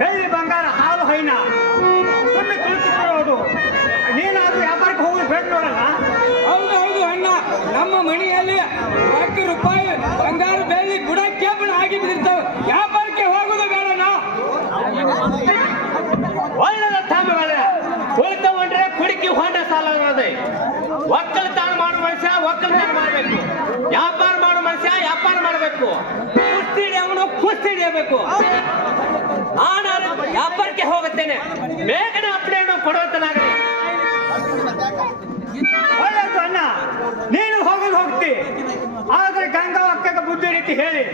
ಬೆಳ್ಳಿ ಬಂಗಾರ ಹಾಲು ಹೈನ ತುಂಬಿ ತುಳುಕುತ್ತಿರುವುದು ನೀನಾದ್ರೂ ವ್ಯಾಪಾರಕ್ಕೆ ಹೋಗಿ ಬೇಡ ನೋಡಲ್ಲ. ಹೌದು ಹೌದು ಅಣ್ಣ, ನಮ್ಮ ಮನೆಯಲ್ಲಿ 1 ರೂಪಾಯಿ ಬಂಗಾರ ಬೆಳ್ಳಿ ಗುಡ ಕೇಬಲ್ ಆಗಿ ಬಿದ್ದಿರ್ತವೆ. ವ್ಯಾಪಾರಕ್ಕೆ ಹೋಗುದು ಬೇಡಣ್ಣ. ಒಳ್ಳೆದ ತಾಮಗಳೇ ಕುಳಿತಗೊಂಡ್ರೆ ಕುಡಿಕಿ ಹೊಂಡ ಸಾಲ ಅನ್ನೋದೇ. ಒಕ್ಕಲತನ ಮಾಡೋ ಮನುಷ್ಯ ಒಕ್ಕಲತನ ಮಾಡಬೇಕು, ವ್ಯಾಪಾರ ಮಾಡೋ ಮನುಷ್ಯ ವ್ಯಾಪಾರ ಮಾಡಬೇಕು, ಕುಸ್ತಿ ಹಿಡಿಯವನು ಕುಸ್ತಿ ಹಿಡಿಯಬೇಕು. ನಾನು ವ್ಯಾಪಾರಕ್ಕೆ ಹೋಗುತ್ತೇನೆ, ಬೇಗನೆ ಅಪ್ಡೇಟ್ ಕೊಡುವಂತನಾಗಲಿ. ಒಳ್ಳೆಯದು ಅಣ್ಣ, ನೀನು ಹೋಗೋದು ಹೋಗ್ತಿ, ಆದ್ರೆ ಗಂಗಾ ಅಕ್ಕಗೆ ಬುದ್ಧಿ ರೀತಿ ಹೇಳಿ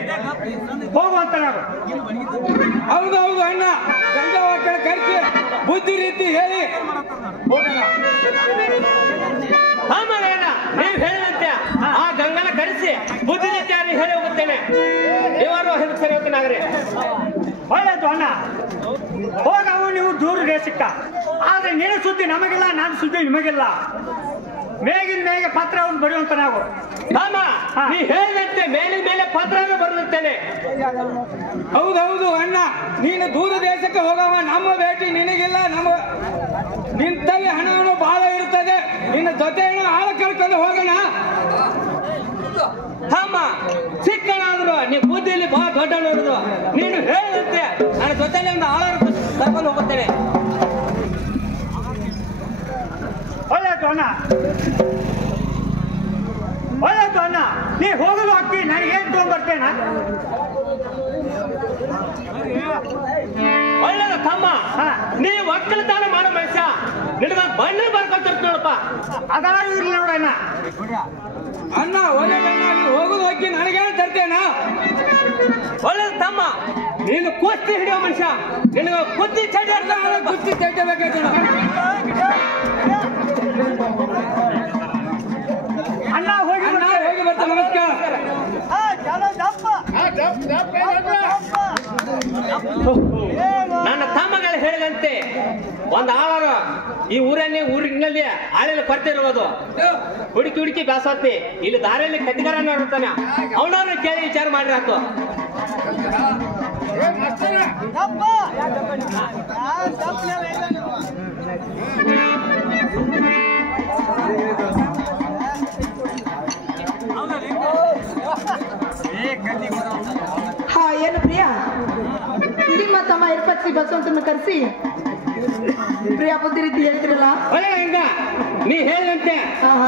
ಹೋಗುವಂತ ನಾವು. ಹೌದು ಹೌದು ಅಣ್ಣ, ಗಂಗಾ ಮಕ್ಕಳ ಕರ್ಕಿ ಬುದ್ಧಿ ರೀತಿ ಹೇಳಿ ಹೋಗೋಣ. ಆಮೇಲೆ ನೀವು ಹೇಳಿದಂತೆ ಆ ಗಂಗನ ಕರೆಸಿ ಬುದ್ಧಿ ರೀತಿ ಹೇಳಿ ಹೋಗುತ್ತೇನೆ. ಇವರು ಸರಿ ಹೋಗ್ತೇನಾಗ್ರಿ. ಒಳ್ಳೆಯದು ಅಣ್ಣ, ಹೋಗವು ನೀವು ದೂರ ದೇಶಕ್ಕ. ಆದ್ರೆ ನಿನ್ನ ಸುದ್ದಿ ನಮಗಿಲ್ಲ, ನನ್ನ ಸುದ್ದಿ ನಿಮಗಿಲ್ಲ. ಮೇಗಿನ ಮೇಗೆ ಪತ್ರವನ್ನು ಬರೆಯುವಂತ ನಾವು. ರಾಮ, ನೀ ಹೇಳಿದಂತೆ ಮೇಲಿನ ಮೇಲೆ ಪತ್ರವನ್ನು ಬರೆದುತ್ತೇನೆ. ಹೌದೌದು ಅಣ್ಣ, ನೀನು ದೂರ ದೇಶಕ್ಕೆ ಹೋಗವ, ನಮ್ಮ ಭೇಟಿ ನಿನಗಿಲ್ಲ. ನಿಂತಲ್ಲಿ ಹಣವನ್ನು ಬಹಳ ಇರ್ತದೆ, ನಿನ್ನ ಜೊತೆ ಆಳ ಕರ್ಕೊಂಡು ಹೋಗೋಣ. ರಾಮ, ಚಿಕ್ಕನಾದ್ರು ನೀವು ಬುದ್ಧಿಯಲ್ಲಿ ಬಹಳ ದೊಡ್ಡವನಿರುವುದು. ನೀನು ಹೇಳಿದಂತೆ ನನ್ನ ಜೊತೆಯಲ್ಲಿ ಒಂದು ಆಳ ಕರ್ಕೊಂಡು ಹೋಗುತ್ತೇನೆ. ಒಳ್ಳೆಯದು ಅಣ್ಣ, ಒಳ್ಳೆಯದು ಅಣ್ಣ, ನೀ ಹೋಗಲು ಹಾಕಿ ನನಗೇನು ತಗೊಂಡ್ಬರ್ತೇನ. ಒಳ್ಳೆದ ತಮ್ಮ, ನೀ ಒಕ್ಕಲತನ ಮಾಡೋ ಮನುಷ್ಯ, ನಿನಗ ಬಣ್ಣ ಬರ್ಕೊಳ್ತಿರ್ತ ನೋಡಪ್ಪ. ಅದಾರು ಇರ್ಲಿ ನೋಡಣ್ಣ. ಅಣ್ಣ ಒಳ್ಳೆದಣ್ಣ, ನೀನು ಹೋಗುದು ಹೋಗಿ ನನಗೇನು ತರ್ತೇನ. ಒಳ್ಳೆದ ತಮ್ಮ, ನೀನು ಕುಸ್ತಿ ಹಿಡಿಯೋ ಮನುಷ್ಯ, ನಿನಗ ಕುಸ್ತಿ ಚಡಿ ಅಂತ ಕುಸ್ತಿ ತೆಗೆಬೇಕಾಯ್ತಣ್ಣ. ಅಣ್ಣ ಹೋಗಿ ಹೋಗಿ ಬರ್ತಾನೆ. ನಮಸ್ಕಾರ. ನನ್ನ ತಮ್ಮಗಳು ಹೇಳಿದಂತೆ ಒಂದು ಆವಾರ ಈ ಊರಿನಲ್ಲಿ ಆಳೆಲ್ಲ ಕೊರತಿರುವುದು. ಹುಡುಕಿ ಬ್ಯಾಸತ್ತಿ ಇಲ್ಲಿ ದಾರಿಯಲ್ಲಿ ಕಟ್ಟಿಗಾರನ ಇರ್ತಾನೆ, ಅವನವ್ರನ್ನ ಕೇಳಿ ವಿಚಾರ ಮಾಡ್ರಿ ಆತು. ಹಾ, ಏನು ಪ್ರಿಯಾ, ನಿಮ್ಮ ತಮ್ಮ ಇರ್ಪತ್ತಿ ಬಸವಂತನ ಕರೆಸಿ ಪ್ರಿಯಾ ಬುದ್ಧಿ ರೀತಿ ಹೇಳಿದ್ರಲ್ಲ. ಒಳ್ಳೆ ಹಿಂಗ ನೀ ಹೇಳಿದಂತೆ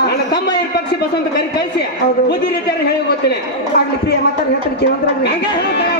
ನನ್ನ ತಮ್ಮ ಇರ್ಪಕ್ಷಿ ಬಸವಂತ ಕಳಿಸಿ ಬುದ್ಧಿ ರೀತಿಯಾಗಿ ಹೇಳಿ ಹೋಗ್ತೇನೆ. ಆಗ್ಲಿ ಪ್ರಿಯಾ, ಮಾತಾಡಿ ಹೇಳ್ತಾರೆ ಕೇಳೋದ್ರಾಗ್ಲಿ. ಹಂಗ ಹೇಳ್ತಾರೆ.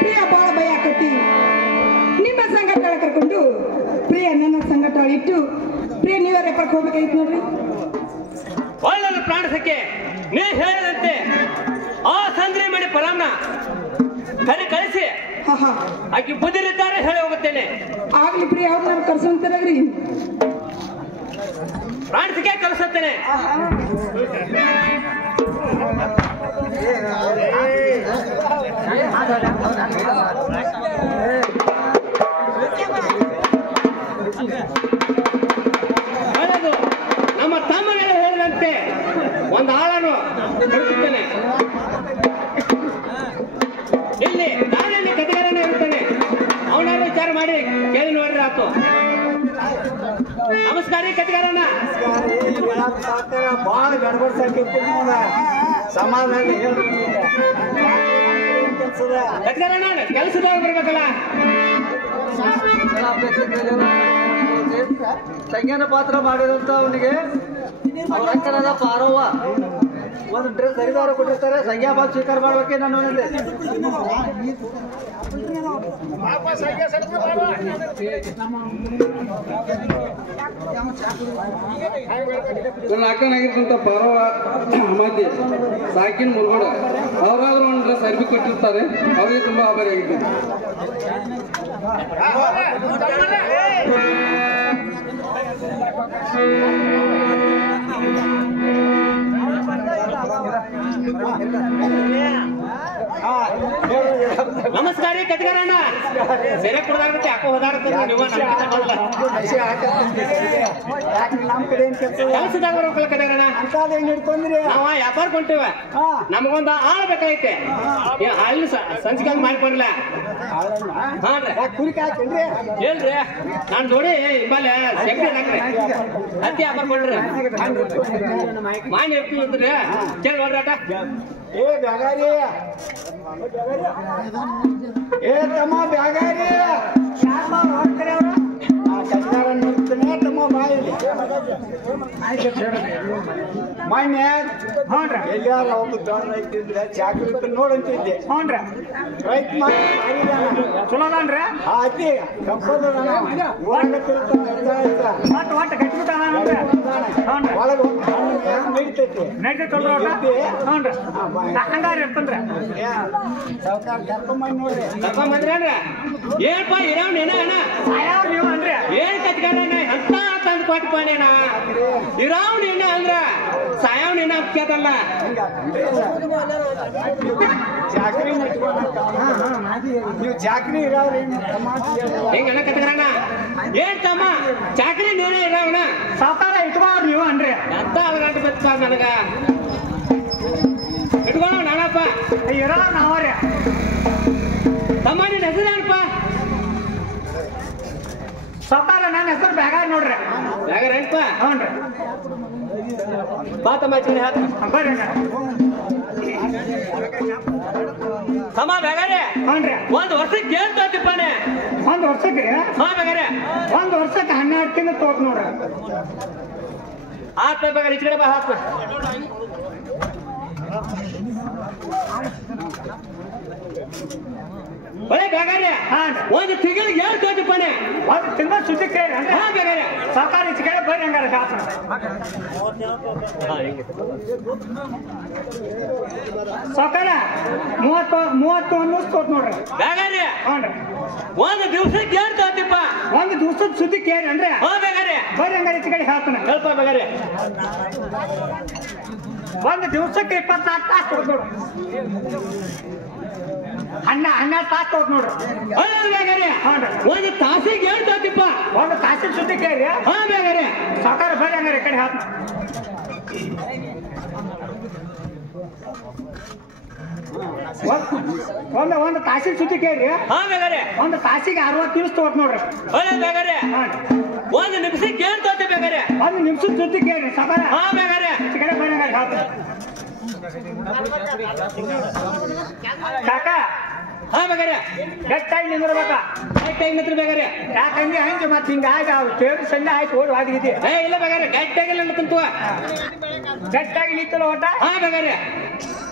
ಪ್ರಿಯ ಬಾಳ ಭಯ ಆಕತಿ. ನಿಮ್ಮ ಸಂಗಟ ಕರ್ಕೊಂಡು ಪ್ರಿಯ ನನ್ನ ಸಂಗಟ ಇಟ್ಟು ಪ್ರಿಯ ನೀವೇ ರೆಪರ್ಕ್ ಹೋಗ್ಬೇಕಾಗಿತ್ತು ನೋಡ್ರಿ. ಒಳ್ಳೆ ಪ್ರಾಣ ಸಖೆ ನೀ ಹೇಳಿದಂತೆ ಆ ಸಂಗ್ರಿ ಮಾಡಿ ಪರಾಮ್ನ ಕಳಿಸಿ ಆಕಿ ಬುದ್ಧಿರಿದ್ದಾರೆ ಹೇಳಿ ಹೋಗುತ್ತೇನೆ. ಆಗ್ಲಿ ಪ್ರಿಯ ಅವ್ರು ನಾನು ಕರ್ಸಂತಾರ್ರಿ. ಪ್ರಾಣ ಸಖೆ ಕಳಿಸುತ್ತೇನೆ. ನಮ್ಮ ತಮ್ಮನೆಲ್ಲ ಹೇಳಿದಂತೆ ಒಂದು ಆಳನ್ನು ಕಳಿಸುತ್ತೇನೆ. ಇಲ್ಲಿ ದಾರಿಯಲ್ಲಿ ಕಥೆಗಾರನೇ ಇರ್ತಾನೆ, ಅವನಾದ್ರು ವಿಚಾರ ಮಾಡಿ ಕೇಳಿ ನೋಡ್ರಿ ಆತು. ನಮಸ್ಕಾರ ರೀ ಕಥೆಗಾರನ. ಬಹಳ ಗಡಬಡಿಸಾಕಿರ್ತೀನಿ ಸಮಾಧಾನ ಕಥೆಗಾರನ ಕೆಲಸದವ್ರು ಬರ್ಬೇಕಲ್ಲ. ಸಂಜ್ಞಾನ ಪಾತ್ರ ಮಾಡಿದಂತ ಅವನಿಗೆ ಅವ್ರ ಅಕ್ಕನಾದ ಪಾರವ್ವ ಒಂದು ಡ್ರೆಸ್ ಹರಿದವರು ಕೊಟ್ಟಿರ್ತಾರೆ. ಸಂಜ್ಞಾಪಾತ್ ಸ್ವೀಕಾರ ಮಾಡ್ಬೇಕೆ ನಾನು ನನ್ನ ಅಕ್ಕನಾಗಿರ್ತಂತ ಪಾರವ್ವ ಮಧ್ಯೆ ಸಾಕಿನ ಮುಲ್ಗೋಡ ಅವರಾದ್ರೂ ಒಂದು ಡ್ರೆಸ್ ಅರ್ಬಿ ಕೊಟ್ಟಿರ್ತಾರೆ. ಅವರಿಗೆ ತುಂಬಾ ಆಭಾರಿಯಾಗಿದ್ದೀನಿ. ನಮಸ್ಕಾರ ರೀ ಕಥೆಗಾರನ. ಬೇರೆ ಕುಡ್ದಾಗುತ್ತೆ ಯಾಕೋ ಹೋದಾಡ್ತದೆ ನೀವು. ಕೆಲಸದಾಗ ಬರ್ಬೇಕಲ್ಲ ಕಥೆಗಾರನ. ನಾವ ವ್ಯಾಪಾರ ಕೊಂಟೇವ, ನಮಗೊಂದು ಆಳ್ ಬೇಕಾಯ್ತೆ. ಅಲ್ಲಿ ಸಂಚಿಕೆ ಮಾಡಿಕೊಡ್ಲ. ಹೇಳ್ರಿ ನಾನ್ ನೋಡಿ ಇಬ್ಬಾಲೆ ಹಾಕ್ರಿ ಹತ್ತಿ ವ್ಯಾಪಾರ ಕೊಡ್ರಿ. ಮಾನ್ ಇರ್ತೀವಿ ಅಂದ್ರಿ ಕೇಳಿ ನೋಡ್ರಾಟ. ಏ ಬ್ಯಾಗಾರಿ, ಏ ತಮ್ಮ ಬ್ಯಾಗಾರಿ, ನೋಡ್ತೇನೆ ತಮ್ಮ ಬಾಯಿಲಿ ಮೊನ್ನೆ ಎಲ್ಲಾರ ಒಬ್ಬ ದೊಡ್ಡ ರೈತ ಇದ್ರೆ ಚಾಕ್ರಿ ನೋಡಂತಿದ್ದೆ. ರೈತ ಚಲೋದನ್ರಿ ಅತಿ ಕಪ್ಪದ ಒಳಗೆ ನಡೀತೈತಿ. ಹಂಗಾರಿ ಇರ್ತನ್ರಿ ಸರ್ಕಾರ ಕರ್ಕೊಂಬಂದ್ ನೋಡ್ರಿ. ಕರ್ಕೊಂಬಂದ್ರೇನ್ರ ಏನ್ಪ ಇರಾವ್ ಏನ ಅಣ್ಣ ನೀವು ಅನ್ರಿ ಏನ್ ಕಟ್ಕೊಂಡ ಅಂತ ತಂದು ಕೊಟ್ಕೊಂಡೇನ ಇರಾವ್ ಏನ ಅಂದ್ರ ಸಾಯವ್ ಏನ ಕೇತಲ್ಲ. ಚಾಕ್ರಿ ನೀವು ಚಾಕ್ರಿ ಇರಾವ್ರಿ ಹೆಂಗಣ್ಣ ಕಟ್ಕೊಂಡ ಏನ್ ತಮ್ಮ ಚಾಕ್ರಿ ನೀನೇ ಇರಾವಣ ಸಾಕಾರ ಇಟ್ಕೋರ್ ನೀವು ಅನ್ರಿ. ಎಂತ ಅಲಗಾಟ ಬೆತ್ತ ನನಗ ಇಟ್ಕೊಳ್ಳ ನಾನಪ್ಪ ಇರೋ ನಾವ್ರಿ. ತಮ್ಮ ನಿನ್ ಹೆಸರೇನಪ್ಪ? ಸಾಕಾರ ನನ್ನ ಹೆಸರು ಬ್ಯಾಗಾರ್ ನೋಡ್ರಿ. ಬ್ಯಾಗಾರೇನಪ್ಪ? ಹ್ಞೂನ್ರಿ. ಬಾ ತಮ್ಮ ಚಿನ್ನ ಹಾಕ ಬರ್ರಿ ತಮ್ಮ ಬ್ಯಾಗಾರೆ. ಹ್ಞೂನ್ರಿ. ಒಂದ್ ವರ್ಷಕ್ಕೆ ಏನ್ ತೋತಿಪ್ಪನೆ? ಒಂದ್ ವರ್ಷಕ್ಕೆ ಹಾ ಬ್ಯಾಗಾರೆ. ಒಂದ್ ವರ್ಷಕ್ಕೆ 12 ತಿಂಗಳು ತೋತ್ ನೋಡ್ರಿ. ಆತ್ಮ ಬ್ಯಾಗಾರೆ ಈ ಕಡೆ ಬಾ ಆತ್ಮ. ಒಳ್ಳೆ ಬ್ಯಾಗಾರೆ ಒಂದು ತಿಂಗಳಿಗೆ ಏನ್ ತೋತಿಪ್ಪನೆ? ಒಂದು ತಿಂಗಳು ಸುದ್ದಿ ಕೇಳಿ ಹಾ ಬ್ಯಾಗಾರೆ. ಸಾಕಾರ ಈಚೆ ಕಡೆ ಬರ್ರಿ ಹಂಗಾರ ಶಾಸ್ತ್ರ. ಸಾಕಾರ 31 ತೋತ್ ನೋಡ್ರಿ. ಬ್ಯಾಗಾರೆ ಹ್ಞೂನ್ರಿ. ಒಂದು ದಿವ್ಸಕ್ಕೆ ಏನ್ ತೋತಿಪ್ಪ? ಒಂದು ದಿವ್ಸದ ಸುದ್ದಿ ಕೇಳಿ ಅಂದ್ರೆ ಹಾ ಬ್ಯಾಗಾರೆ. ಬರ್ರಿ ಹಂಗಾರ ಈಚೆ ಕಡೆ ಹೇಳ್ತಾನೆ. ಸ್ವಲ್ಪ ಬ್ಯಾಗಾರೆ ಒಂದು ದಿವ್ಸಕ್ಕೆ 24 ತಾಸು ತೋತ್ ನೋಡ್ರಿ. 12 ತಾಸು ತೋತ್ ನೋಡ್ರಿ. ಬ್ಯಾಗಾರೆ ಒಂದು ತಾಸಿಗೆ ಏನ್ ತೋತಿಪ್ಪ? ಒಂದು ತಾಸಿನ ಸುದ್ದಿ ಕೇಳಿ ಹಾ ಬ್ಯಾಗಾರೆ. ಸಾಕಾರ ಬರ್ರಿ ಹಂಗಾರ ಈ ಕಡೆ ಹೇಳ್ತಾನೆ. ಒಂದು ತಾಸಿನ ಸುದ್ದಿ ಕೇಳಿ ಹಾ ಬ್ಯಾಗಾರೆ. ಒಂದು ತಾಸಿಗೆ 60 ನಿಮಿಷ ತೋತ್ ನೋಡ್ರಿ. ಒಳ್ಳೆ ಬ್ಯಾಗಾರೆ ಒಂದು ನಿಮಿಷಕ್ಕೆ ಏನ್ ತೋತಿ ಬ್ಯಾಗಾರೆ? ಒಂದು ನಿಮಿಷದ ಸುದ್ದಿ ಕೇಳಿ ಸಾಕಾರ ಹಾ ಬ್ಯಾಗಾರೆ. ಈ ಕಡೆ ಬರ್ರಿ ಹಂಗಾರ ಹೇಳ್ತಾನೆ. ಕಾಕ ಹಾ ಬ್ಯಾಗಾರೆ ಗಟ್ಟಾಗಿ ನಿಂದಿರ್ಬೇಕ. ಗಟ್ಟಿಯಾಗಿ ನಿಂತ್ರಿ ಬ್ಯಾಗಾರೆ. ಯಾಕಂದ್ರೆ ಹಂಗೆ ಮತ್ತೆ ಹಿಂಗಾಗಿ ತೇರು ಸಂಜೆ ಆಯ್ತು ಓಡಿ ಹೋಗಿದ್ದಿ. ಇಲ್ಲ ಬ್ಯಾಗಾರೆ ಗಟ್ಟಿಯಾಗಿಲ್ಲ ಕುಂತುವ ಗಟ್ಟಾಗಿ ನಿಂತಲ್ಲ ಓಟ. ಹಾ ಬ್ಯಾಗಾರೆ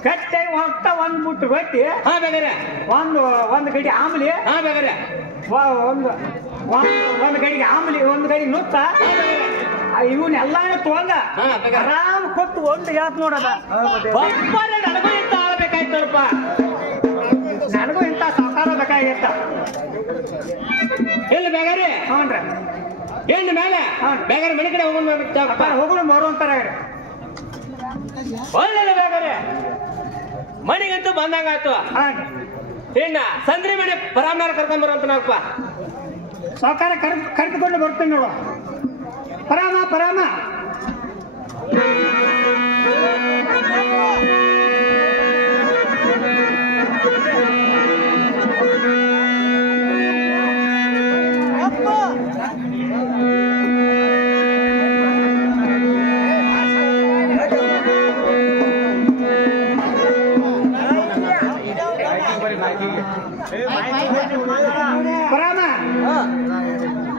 ಗಟ್ಟಾಗಿ ಹೋಗ್ತಾ ಒಂದ್ ಮುಟ್ಟು ರೊಟ್ಟಿ ಹಾ ಬೇಕಾರೆ ಒಂದು ಗಡಿ ಆಮ್ಲಿ ಹಾ ಬೇಕಾರೆ ಒಂದು ಗಡಿಗೆ ಆಮ್ಲಿ ಒಂದು ಗಡಿ ನುತ್ತ ಇವನ್ನೆಲ್ಲಾನು ತಗೊಂಡ ಆರಾಮ್ ಕೊಟ್ಟು ಒಂದು ಯಾತ್ ನೋಡದ ನನಗೂ ಇಂತ ಆಳ್ಬೇಕಾಯ್ತು ನೋಡಪ್ಪ ನನಗೂ ಇಂತ ಸಾಕಾರ ಬೇಕಾಗಿತ್ತ ಎಲ್ಲಿ ಬೇಗಾರಿ ಹ್ಞೂನ್ರಿ ಏನು ಮೇಲೆ ಬೇಗಾರಿ ಮನೆ ಕಡೆ ಹೋಗೋಣ ಬರುವಂತಾರ ಒಳ್ಳೆ ಬೇಗಾರಿ ಮನೆಗಂತೂ ಬಂದಂಗಾಯ್ತು ಇನ್ನ ಸಂದ್ರಿ ಮನೆ ಪರಾಮ್ನಾರ ಕರ್ಕೊಂಡ್ ಬರುವಂತ ನಾವಪ್ಪ ಸಾಕಾರ ಕರೆದುಕೊಂಡು ಬರ್ತೇನೆ ನೋಡು ಪರಾಮ ಪರಾಮ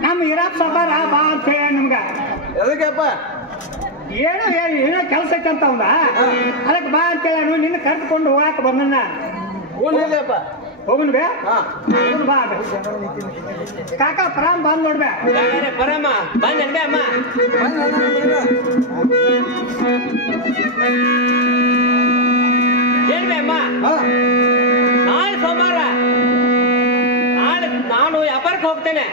ನಮ್ಮ ಇರಾಪ್ ಸಾಕಾರ ಬಾ ಅಂತ ಹೇಳ ನಿಮ್ಗ ಎದಕ್ಕಪ್ಪ ಏನೋ ಕೆಲಸ ಐತೆ ಅಂತ ಅವಂದ ಅದಕ್ಕೆ ಬಾ ಅಂತ ಹೇಳ ನಿನ್ನ ಕರೆದುಕೊಂಡು ಹೋಗಾಕ ಬಂದನ್ನ ಹೋಗುನ್ ಬೇ ಬಾ ಕಾಕ ಪರಾಮ್ ಬಂದ್ ನೋಡ್ಬೇ ಪರಾಮ ಬಂದೆ ಅಮ್ಮ ಏನ್ ಬೇ ಅಮ್ಮ ನಾಳೆ ಸೋಮವಾರ ನಾನು ವ್ಯಾಪಾರಕ್ಕೆ ಹೋಗ್ತೇನೆ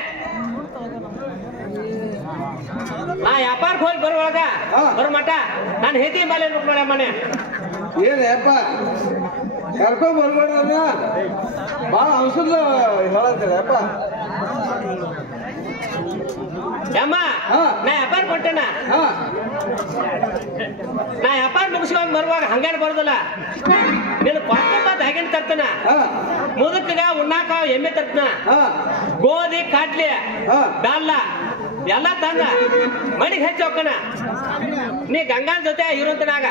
ನಾ ವ್ಯಾಪಾರಕ್ಕೆ ಹೋಗಿ ಬರುವಾಗ ಬರೋ ಮಠ ನಾನು ಹೆತಿ ಬಾಲೆ ನೋಡ್ಕೊಳ್ಳ ಮನೆ ಏನಪ್ಪ ಕರ್ಕೊಂಡ್ ಬರ್ಬೇಡ ಭಾಳ ಔಷಧ ಹೇಳತ್ತೀರ ಅಪ್ಪ ಅಮ್ಮ ನಾ ವ್ಯಾಪಾರ ಕೊಟ್ಟೆನ ನಾ ವ್ಯಾಪಾರ ಮುಗಿಸ್ಕೊಂಡು ಬರುವಾಗ ಹಂಗೇನು ಬರೋದಿಲ್ಲ ನೀನು ಕೊಟ್ಟ ಹಾಗೇನು ತರ್ತನ ಮುದುಕಗ ಉಣ್ಣಾಕ ಎಮ್ಮೆ ತರ್ತನ ಗೋಧಿ ಕಾಟ್ಲಿ ಬೆಲ್ಲ ಎಲ್ಲ ತಂದ ಮಣಿಗೆ ಹೆಚ್ಚು ಹೋಗ್ಕನ ನೀ ಗಂಗಾನ್ ಜೊತೆ ಇರುವಂತನಾಗ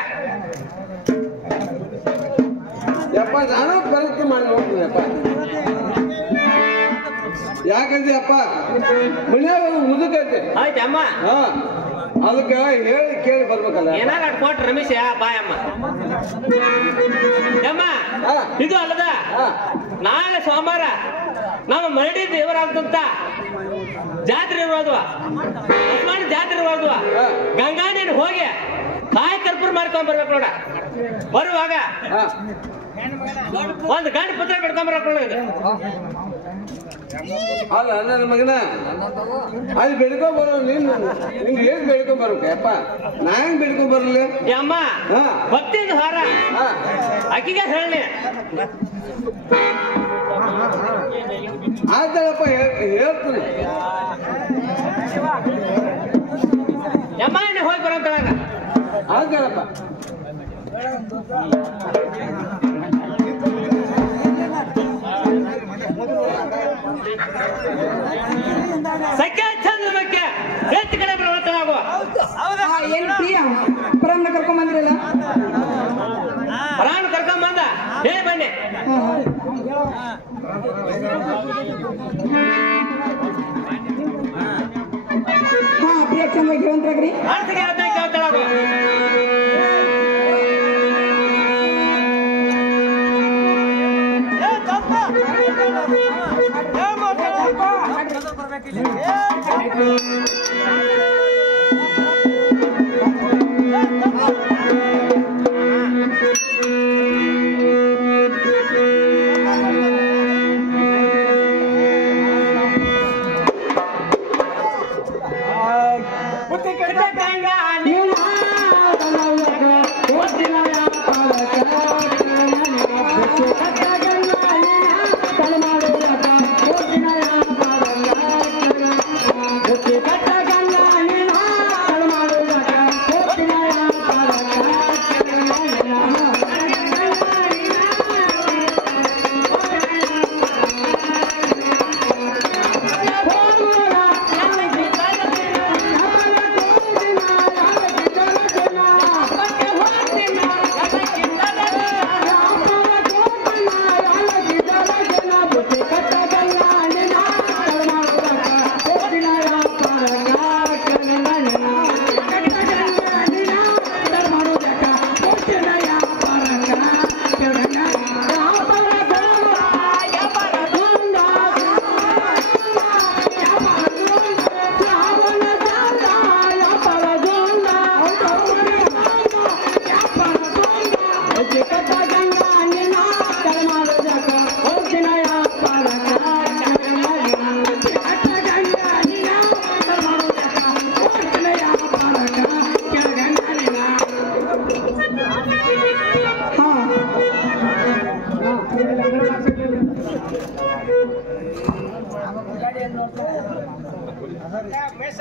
ಯಪ್ಪ ನಾನು ಪ್ರಯತ್ನ ಮಾಡಿ ನೋಡ್ತೀನಿ ಅಪ್ಪ ಯಾಕಂದ್ರೆ ಅಪ್ಪ ಮನೆಯಾಗ ಮುದುಕೈತೆ ಆಯ್ತು ಅಮ್ಮ ಅದಕ್ಕೆ ಹೇಳಿ ಕೇಳಿ ಬರ್ಬೇಕಲ್ಲ ಏನಾರ ಕೊಟ್ ರಮೇಶ ಬಾಯಮ್ಮ ಅಮ್ಮ ಇದು ಅಲ್ಲದ ನಾಳೆ ಸೋಮವಾರ ನಮ್ಮ ಮರಡಿ ದೇವರಾದಂತ ಜಾತ್ರೆ ಇರೋದು ಜಾತ್ರೆ ಇರೋದು ಗಂಗಾ ನೀನು ಹೋಗಿ ಕಾಯಿ ಕರ್ಪೂರ ಮಾಡ್ಕೊಂಡ್ ಬರ್ಬೇಕು ನೋಡ ಬರುವಾಗ ಒಂದು ಗಂಡು ಪುತ್ರ ಬಿಡ್ಕೊಂಡ್ ಬರ್ಕೊಳ್ಳೋದು ಅಲ್ಲ ನನ್ನ ಮಗನ ಅಲ್ಲಿ ಬೆಳ್ಕೊಂಡ್ ಬರೋ ನಿಮ್ಗೆ ಏನ್ ಬೆಳ್ಕೊಂಡ್ ಬರ್ಬೇಕಪ್ಪ ನಾ ಹೆಂಗ್ ಬೆಳ್ಕೊಂಡ್ ಬರಲಿ ಅಮ್ಮ ಭಕ್ತಿಯಿಂದ ಹಾರ ಅಕ್ಕಿಗೆ ಹೇಳಿ ಆಯ್ತಪ್ಪ ಹೇಳ್ತೀನಿ ಅಮ್ಮ ಹೋಗಿ ಬರೋಂತವಾಗ ಆಯ್ತಪ್ಪ ಸಖ್ಯ ಚಂದ್ರ ಬಗ್ಗೆ ಹೆಚ್ಚು ಕಡೆ ಬರುವಂತ ನಾವು ಏನು ಪ್ರಿಯ ಪರಮ್ನ ಕರ್ಕೊಂಡ್ ಬಂದ್ರಲ್ಲ ಪ್ರಾಣ ಕರ್ಕೊಂಡ್ ಬಂದ ಹೇಳಿ ಬನ್ನಿ ಹಾ ಪ್ರಿಯ ಚಂದ್ರಾಗಿ ಹೇಳಂತ್ರಾಗ್ರಿ ಆರ್ಥಿಕ ಕೇಳ್ತಾಳ Let's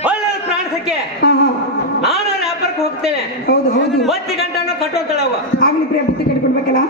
ಒಳ್ಳೆ ಪ್ರಾಣಸಕ್ಕೆ ಹಾ ಹಾ ನಾನು ವ್ಯಾಪಾರಕ್ಕೆ ಹೋಗ್ತೇನೆ. ಹೌದು ಹೌದು ಬತ್ತಿ ಗಂಟನ್ನು ಕಟ್ಟೋತಾಳ ಅವ. ಆಗ್ಲಿ ಪ್ರಿಯ ಬುತ್ತಿ ಕಟ್ಕೊಡ್ಬೇಕಲ್ಲ.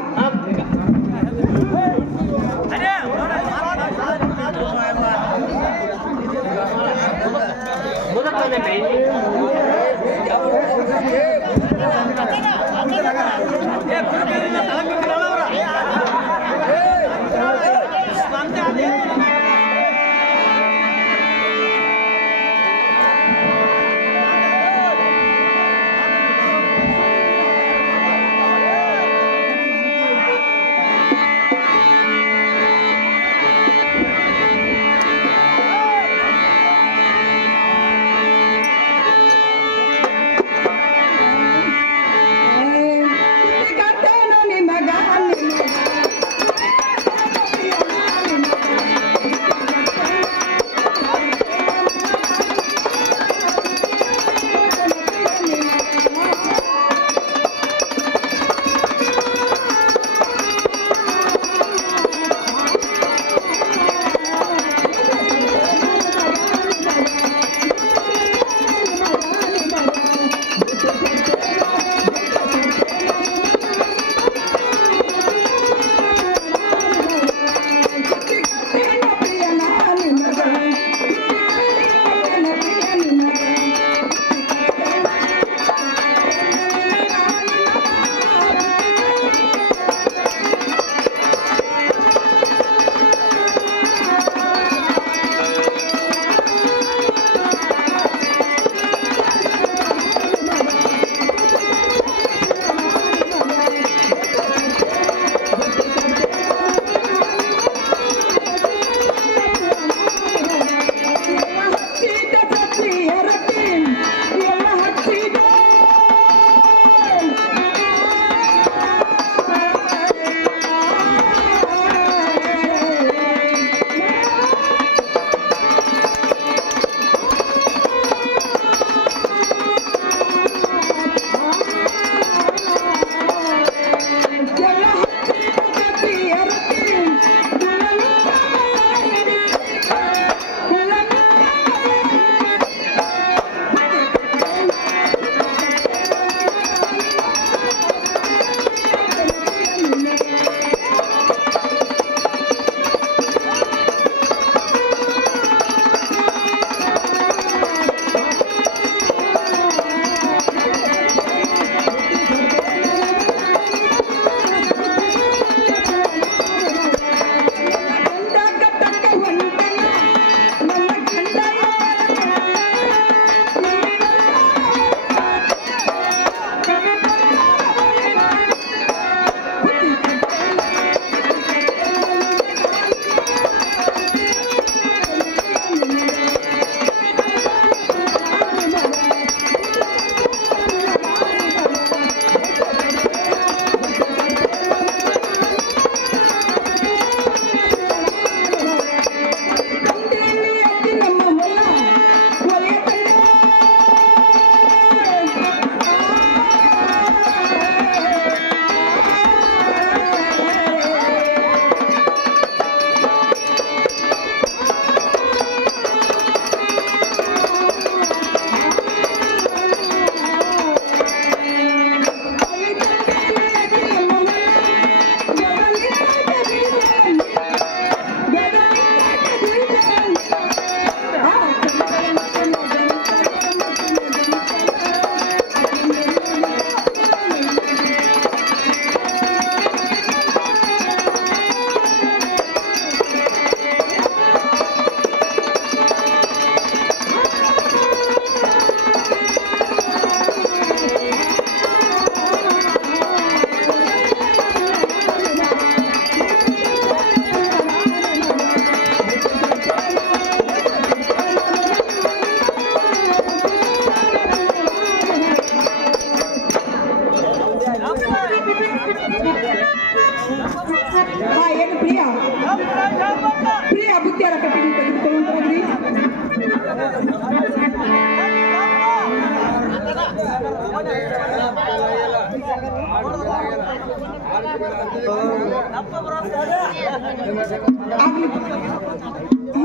ಆಗ್ಲಿ.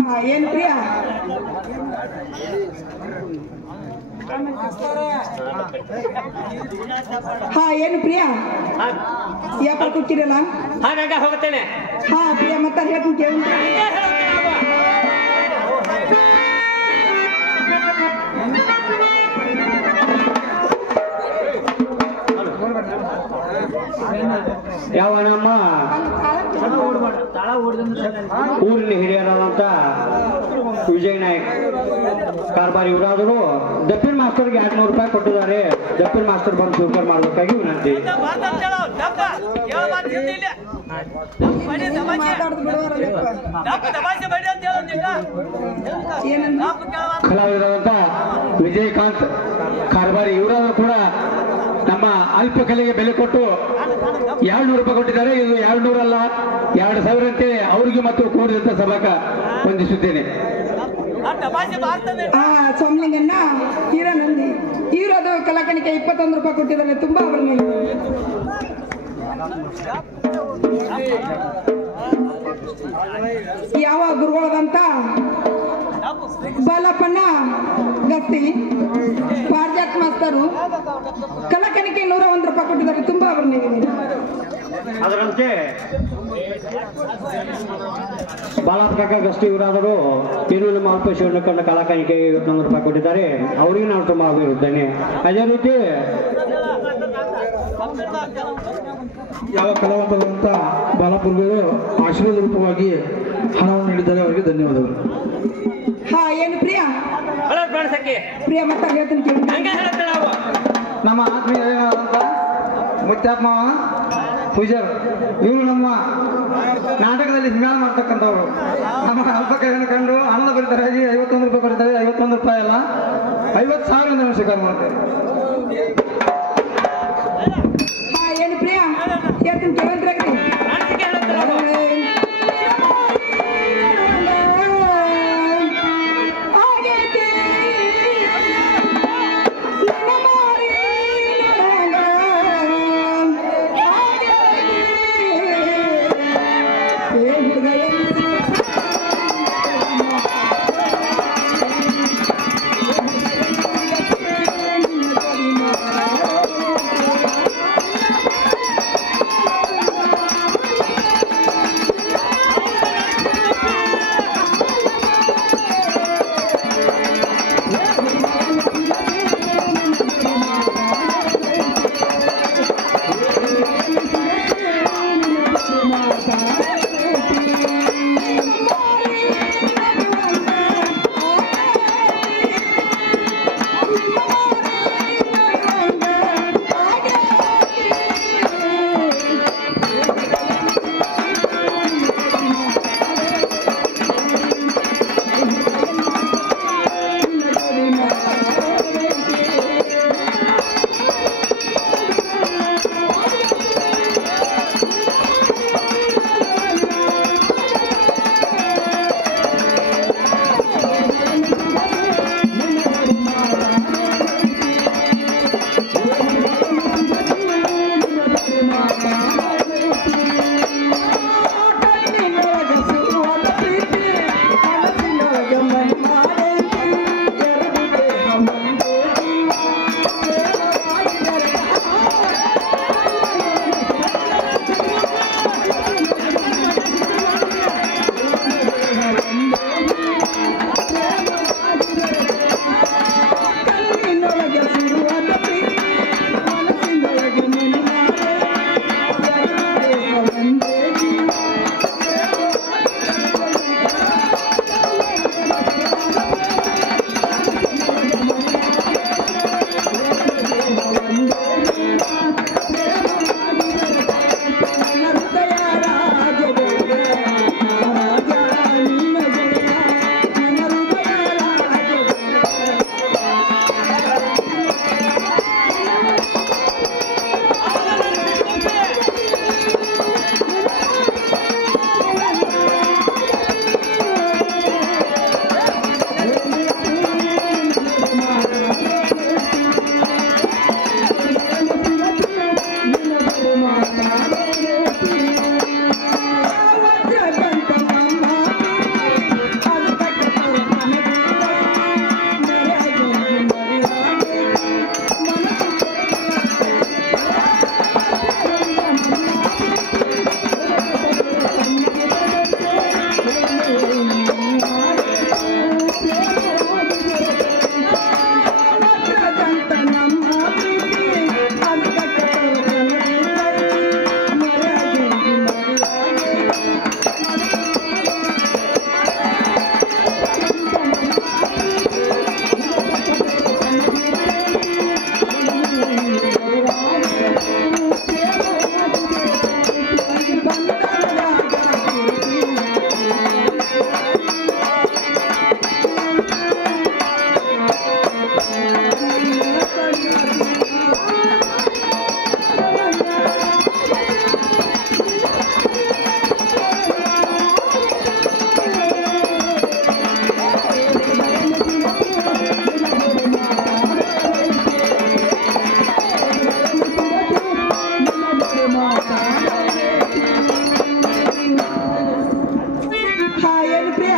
ಹಾ ಏನು ಪ್ರಿಯ ಹಾ ಏನು ಪ್ರಿಯ ವ್ಯಾಪಾರ ಕೊಟ್ಟಿರಲ್ಲ ಹಾಗಾಗ ಹೋಗ್ತೇನೆ. ಹಾ ಪ್ರಿಯ ಮತ್ತೆ ಹೇಳ್ತೀನಿ ಕೇಳಿ ಯಾವ ನಮ್ಮ ಊರಿನ ಹಿರಿಯರಾದಂತ ವಿಜಯ್ ನಾಯಕ್ ಕಾರ್ಬಾರಿ ಇವರಾದರೂ ದಪ್ಪಿನ ಮಾಸ್ಟರ್ಗೆ 200 ರೂಪಾಯಿ ಕೊಟ್ಟಿದ್ದಾರೆ. ದಪ್ಪಿನ ಮಾಸ್ಟರ್ ಬಂದು ಸ್ವೀಕಾರ ಮಾಡಬೇಕಾಗಿ ವಿನಂತಿ. ಕಲಾವಿದರಾದಂತ ವಿಜಯಕಾಂತ್ ಕಾರ್ಬಾರಿ ಇವರಾದರೂ ಕೂಡ ನಮ್ಮ ಅಲ್ಪ ಕಲೆಗೆ ಬೆಲೆ ಕೊಟ್ಟು 200 ರೂಪಾಯಿ ಕೊಟ್ಟಿದ್ದಾರೆ. ಇದು 200 ಅಲ್ಲ 2000 ಅಂತೆ ಅವರಿಗೆ ಮತ್ತು ಕೂಡಿದಂತ ಸಭಾಕ ವಂದಿಸುತ್ತೇನೆ. ಸೋಮಲಿಂಗಣ್ಣ ಹೀರಾನಂದಿ ಇರೋದು ಕಲಾಕಣಿಕೆ 21 ರೂಪಾಯಿ ಕೊಟ್ಟಿದ್ದಾರೆ. ತುಂಬಾ ಅವ್ರನ್ನ ಯಾವ ಗುರುಗಳದಂತ ಬಾಲಪ್ಪಣ್ಣ ಗತ್ತಿ ಪಾರ್ಜಾತ್ ಮಾಸ್ತರು ಕಲಾಕಣಿಕೆ 101 ರೂಪಾಯಿ ಕೊಟ್ಟಿದ್ದಾರೆ. ತುಂಬಾ ಅವ್ರನ್ನ ಅದರಂತೆ ಬಾಲಪ್ಪ ಗಸ್ತಿ ಇವರಾದರೂ ಏನು ನಮ್ಮ ಅಲ್ಪ ಶಿವಣ್ಣ ಕಂಡ ಕಲಾಕಾರಿಕೆಗೆ 51 ರೂಪಾಯಿ ಕೊಟ್ಟಿದ್ದಾರೆ. ಅವರಿಗೆ ನಾವು ತುಂಬ ಅಭಿವೃದ್ಧನೆ. ಅದೇ ರೀತಿ ಯಾವ ಕಲಾವಂತರಂತ ಬಾಲಪುರ್ಗಳು ಆಶೀರ್ವಾದ ರೂಪವಾಗಿ ಹಣವನ್ನು ನೀಡಿದ್ದಾರೆ, ಅವರಿಗೆ ಧನ್ಯವಾದಗಳು. ಹಾ ಏನು ಪ್ರಿಯ ಪ್ರಿಯ ಮತ್ತೆ ಹೇಳ್ತೀನಿ ಕೇಳಿ ನಮ್ಮ ಆತ್ಮೀಯರಾದಂಥ ಮುತ್ಯಾಪ್ಪ ಮಾವ ಪೂಜಾರ್ ಇವರು ನಮ್ಮ ನಾಟಕದಲ್ಲಿ ಹಿಮಾಳ ಮಾಡ್ತಕ್ಕಂಥವ್ರು. ನಮ್ಮ ಅಲ್ಪ ಕೈಯನ್ನು ಕಂಡು ಹಣದ ಬರೀತಾರಾಗಿ 51 ರೂಪಾಯಿ ಕೊಡ್ತಾರೆ. 51 ರೂಪಾಯಿ ಅಲ್ಲ 50,000 ನಾವು ಸ್ವೀಕಾರ ಮಾಡ್ತೇವೆ. ಹಾ ಏನು ಪ್ರಿಯ ಹೇಳ್ತೀನಿ ಕೇಳಂತ್ರಾಗ್ರಿ ಏನು ಪ್ರಿಯ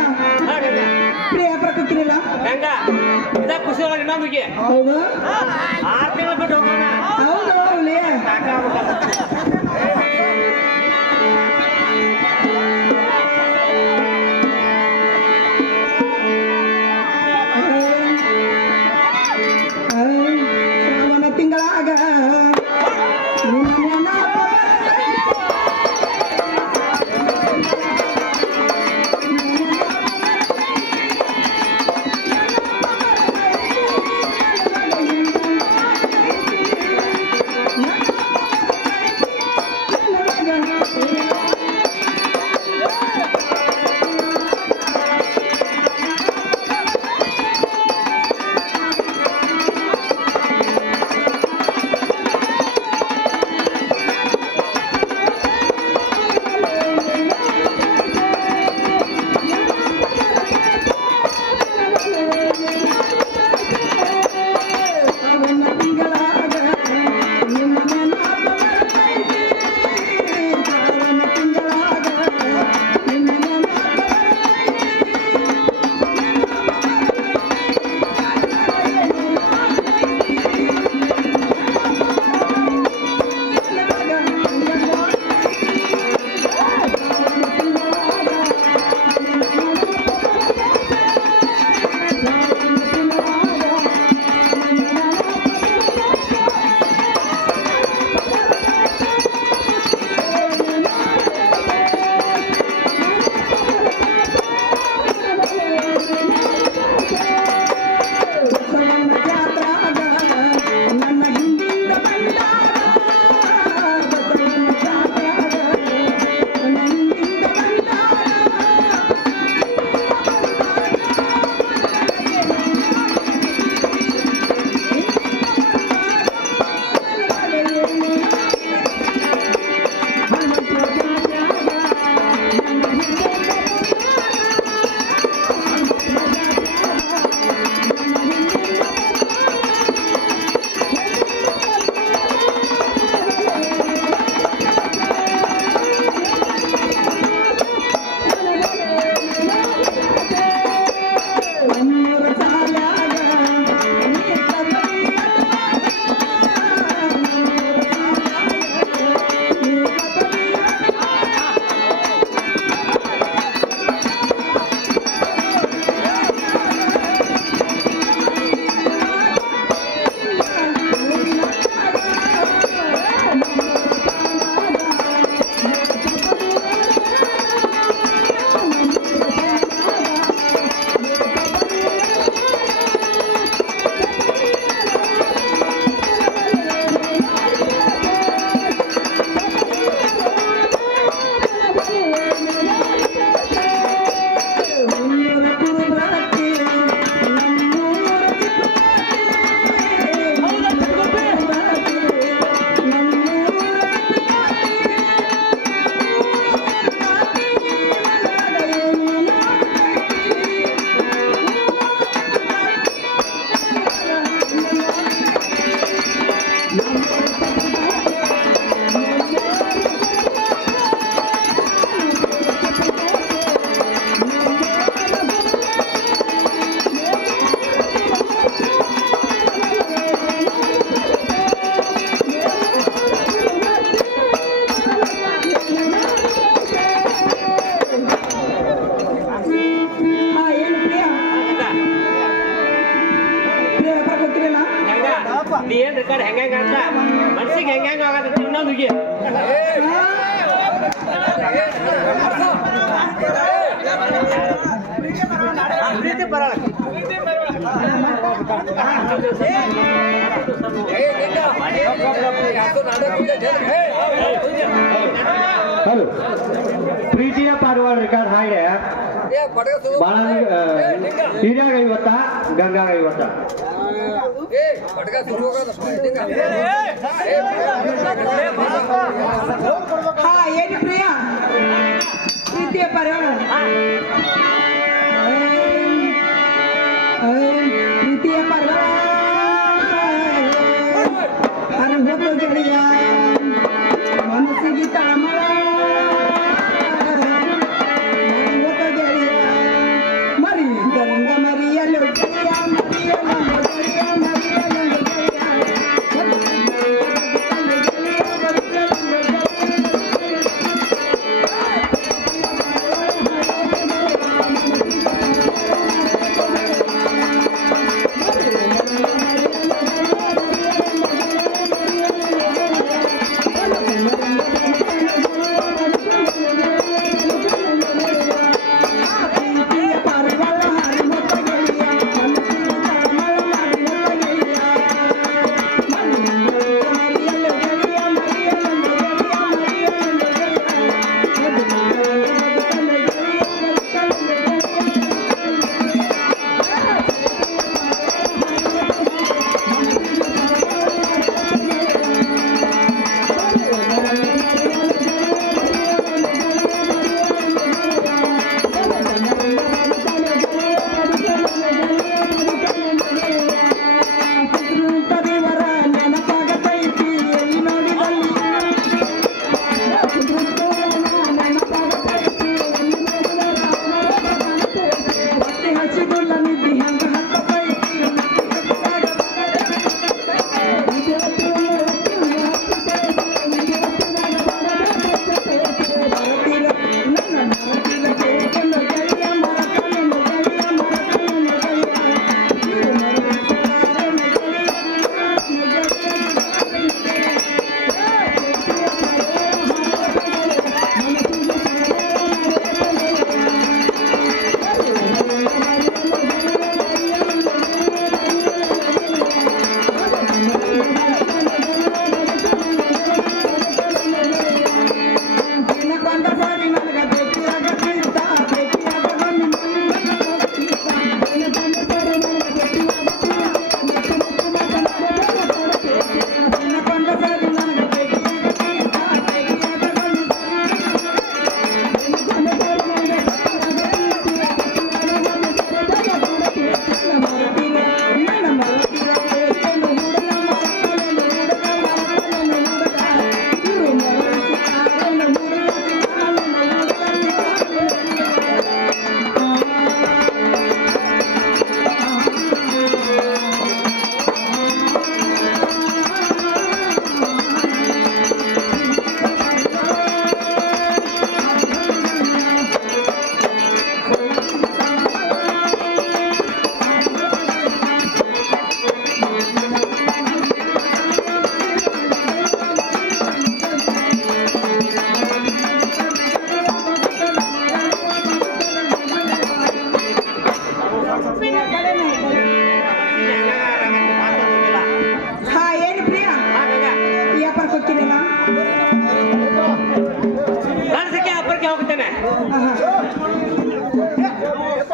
ಹಾ ಗಂಗಾ ಪ್ರಿಯ ಪ್ರಕೃತಿರಲ್ಲ ಗಂಗಾ ಇದ ಖುಷಿ ಒಳಗೆ ನಮಗೆ ಹೌದು 6 ತಿಂಗಳು ಬಿಟ್ಟು ಹೋಗೋಣ ಹೌದು ಹೌದು ಶ್ರಾವಣ ತಿಂಗಳಾಗ ನೀ ಏನ್ ರೆಕಾರ್ಡ್ ಹೆಂಗ ಅಂತ ಮನ್ಸಿಗೆ ಹೆಂಗ ಆಗತ್ತೆ ಇನ್ನೊಂದಿಗೆ ಪ್ರೀತಿ ಬರಲ್ಲ ಹಲೋ ಪ್ರೀತಿಯ ಪಾರಿವಾಳ ರೆಕಾರ್ಡ್ ಹಾಗೆ ಬಾಳ ಹಿರಿಯಾಗ 50 ಗಂಗಾಗ 50 ಹಾ ಏನು ಪ್ರಿಯ ಪ್ರೀತಿಯ ಪರಿವಾರ ಪ್ರೀತಿಯ ಪರಿವಾರ ಅನುಭವ ಗೆಳೆಯ ಮನಸ್ಸಿಗೆ ತಾಮಳ ಅನುಭವ ಗೆಳೆಯ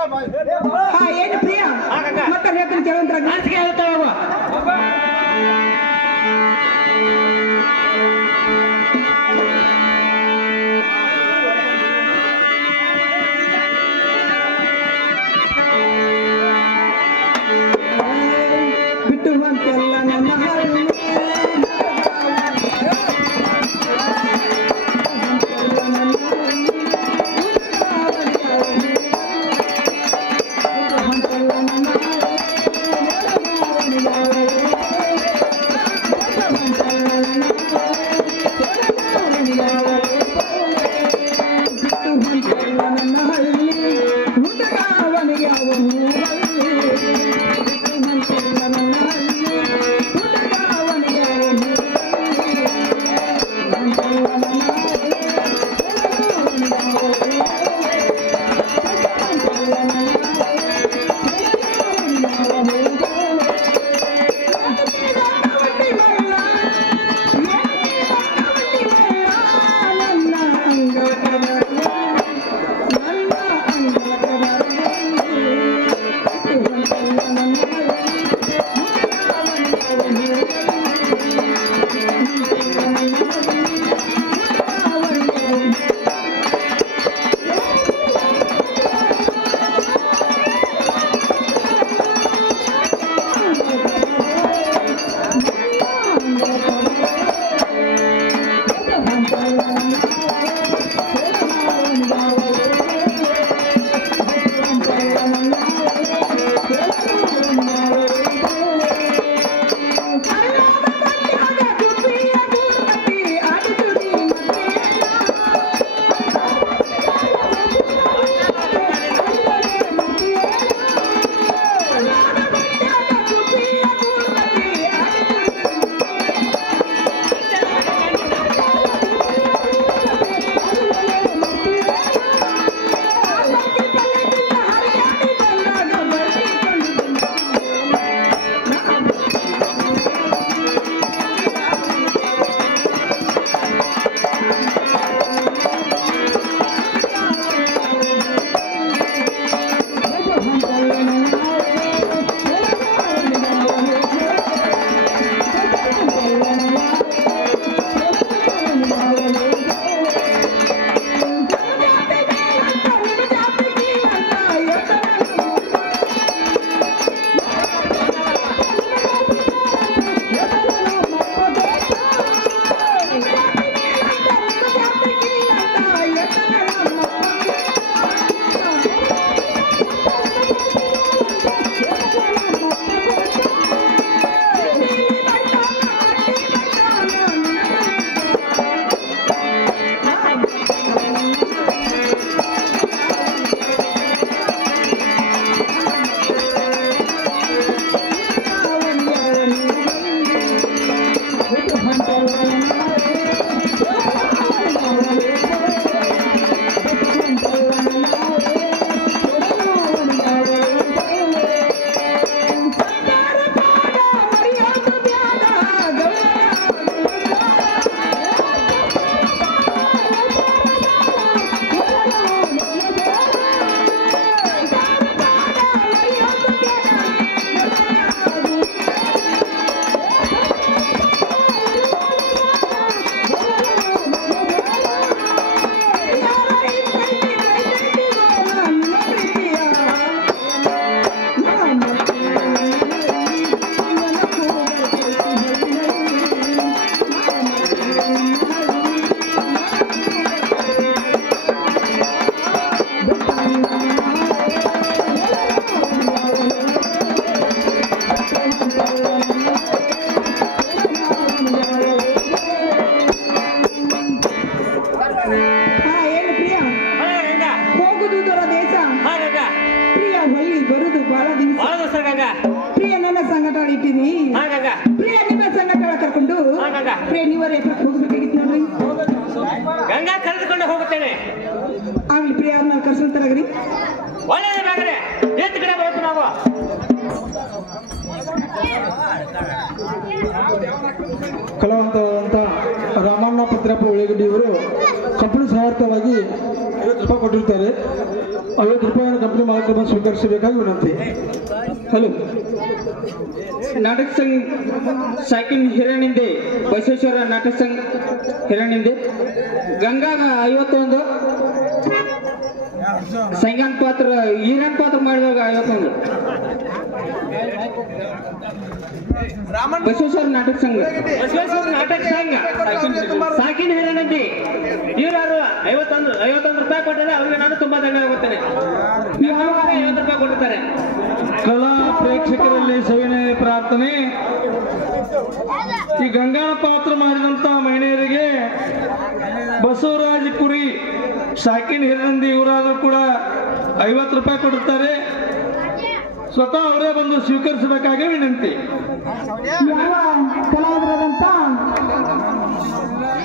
ಹಾ ಏನು ಪ್ರಿಯ ಮತ್ತೆ ಹೇಳ್ತೀನಿ ಕೇಳುವಂತ ನಾಚಿಕೆ ಹೇಳ್ತಾವ ಬಿಟ್ಟು ಬಂತೆಲ್ಲ ನನ್ನ ಹಳ್ಳಿ ಪ್ರಿಯ ನನ್ನ ಸಂಗಟ ಇಟ್ಟಿನಿ ಪ್ರಿಯ ನಿಮ್ಮ ಸಂಗಟ ಕರ್ಕೊಂಡು ಪ್ರಿಯ ನೀವರೇ ಹೋಗ್ಬೇಕಾಗಿತ್ತು ನೋಡ್ರಿ ಗಂಗಾ ಕರೆದುಕೊಂಡು ಹೋಗುತ್ತೇನೆ ಆಗ್ಲಿ ಪ್ರಿಯ ಅವ್ರನ್ನ ಕರ್ಸಂತಾರಾಗ್ರಿ ಒಳ್ಳೆಯದೇ ಬಾಗ್ರೆ ಎತ್ತು ಕಡೆ ಬರುತ್ತೆ ನಾವು ಕಲಾವಂತ ರಾಮಣ್ಣ ಪತ್ರಪ್ಪ ಉಳಿಗಡ್ಡಿಯವರು ಕಂಪನಿ ಸಹಾರ್ಥವಾಗಿ 50 ರೂಪಾಯಿ ಕೊಟ್ಟಿರ್ತಾರೆ. ರೂಪಾಯಿಯನ್ನು ಕಂಪನಿ ಮಾಲಕರನ್ನು ಸ್ವೀಕರಿಸಬೇಕಾಗಿ ವಿನಂತಿ. ಹಲೋ, ನಾಟಕ ಸಂಘ ಸಾಕಿನ್ ಹಿರಣ್ಣಿಂದೆ, ಬಸವೇಶ್ವರ ನಾಟಕ ಸಂಘ ಹಿರಣ್ಣಿಂದೆ, ಗಂಗಾಗ 51, ಸಂಜ್ಞಾನ್ ಪಾತ್ರ ಈರನ್ ಪಾತ್ರ ಮಾಡಿದಾಗ 51, ಬಸವೇಶ್ವರ ನಾಟಕ ಸಂಘ ಸಾಕಿನ ಹಿರಣ್ಣಿಂದೆ ಇವ್ರು 51 ರೂಪಾಯಿ ಕೊಟ್ಟರೆ ಅವ್ರಿಗೆ ನಾನು ತುಂಬಾ ಧನ್ಯವಾದ ಕೊಡ್ತೇನೆ. 50 ರೂಪಾಯಿ ಕೊಡ್ತಾರೆ. ಕಲಾ ಪ್ರೇಕ್ಷಕರಲ್ಲಿ ಸವಿನಯ ಪ್ರಾರ್ಥನೆ. ಈ ಗಂಗಾಳ ಪಾತ್ರ ಮಾಡಿದಂತ ಮಹಿಳೆಯರಿಗೆ ಬಸವರಾಜ್ ಕುರಿ ಸಾಕಿನ್ ಹಿರನಂದಿ ಇವರಾದ್ರೂ ಕೂಡ 50 ರೂಪಾಯಿ ಕೊಡುತ್ತಾರೆ. ಸ್ವತಃ ಅವರೇ ಬಂದು ಸ್ವೀಕರಿಸಬೇಕಾಗಿ ವಿನಂತಿ. ಯಾವ ಕಲಾವಿದರಾದಂತ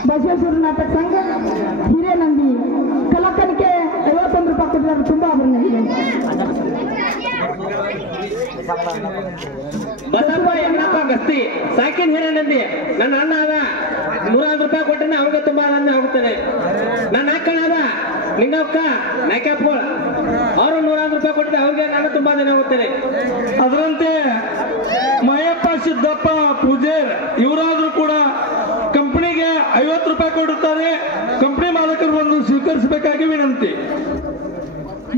ಬಸವೇಶ್ವರ ನಾಟಕ ಸಂಘ ಹಿರೇನಂದಿ ಕಲಾಕನಿಕೆ 51 ರೂಪಾಯಿ ಕೊಟ್ಟಿದ್ದಾರೆ. ತುಂಬಾ ಅಭಿನಂದನೆ. ಬಸಪ್ಪ ಯಮನಪ್ಪ ಗಸ್ತಿ ಸಾಕಿನ ಹಿರನಂದಿ ನನ್ನ ಅಣ್ಣ ಅದ 100 ರೂಪಾಯಿ ಕೊಟ್ಟರೆ ಅವ್ರಿಗೆ ತುಂಬಾ ಆನಂದ ಆಗುತ್ತದೆ. ನನ್ನ ಅಕ್ಕನ ಅದ ನಿಂಗಕ್ಕ ನಾಯ್ಕಪ್ಪಳ ಅವರು 100 ರೂಪಾಯಿ ಕೊಟ್ಟರೆ ಅವ್ರಿಗೆ ನಾನು ತುಂಬಾ ದಿನ ಹೋಗ್ತೇನೆ. ಅದರಂತೆ ಮಯಪ್ಪ ಸಿದ್ದಪ್ಪ ಪೂಜೇರ್ ಇವರಾದ್ರೂ ಕೂಡ ಕಂಪನಿಗೆ 50 ರೂಪಾಯಿ ಕೊಡುತ್ತಾರೆ. ಕಂಪನಿ ಮಾಲಕರು ಬಂದು ಸ್ವೀಕರಿಸಬೇಕಾಗಿ ವಿನಂತಿ.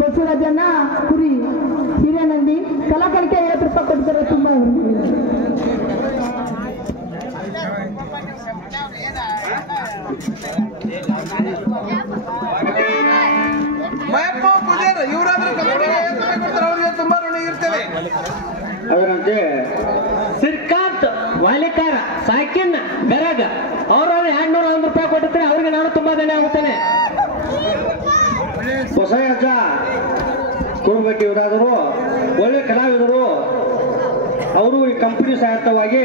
ಬಸವರಾಜನ ಕುರಿ ಹಿರೇನಂದಿ ಕಲಾಕನಿಕೆ 50 ರೂಪಾಯಿ ಕೊಡ್ತಾರೆ. ತುಂಬಾ ಮಯಪ್ಪ ಪೂಜಾರ್ ಇವರಾದ್ರೂ ಕಂಪನಿಗೆ 50 ರೂಪಾಯಿ ಕೊಡ್ತಾರೆ. ಅವರಿಗೆ ತುಂಬಾ ಋಣಿ ಇರ್ತೇವೆ. ಅದರಂತೆ ಶ್ರೀಕಾಂತ್ ವಾಲಿಕಾರ ಸಾಕಿನ್ ಬೆರಗ ಅವರು 201 ರೂಪಾಯಿ ಕೊಟ್ಟಿರ್ತಾರೆ. ಅವ್ರಿಗೆ ನಾನು ತುಂಬಾ ಧನ್ಯ ಆಗುತ್ತೇನೆ. ಹೊಸ ಅಜ್ಜ ಕೂರ್ಬೇಕು ಇವರಾದರು ಒಳ್ಳೆ ಕಲಾವಿದರು. ಅವರು ಈ ಕಂಪನಿ ಸಹಾಯಕವಾಗಿ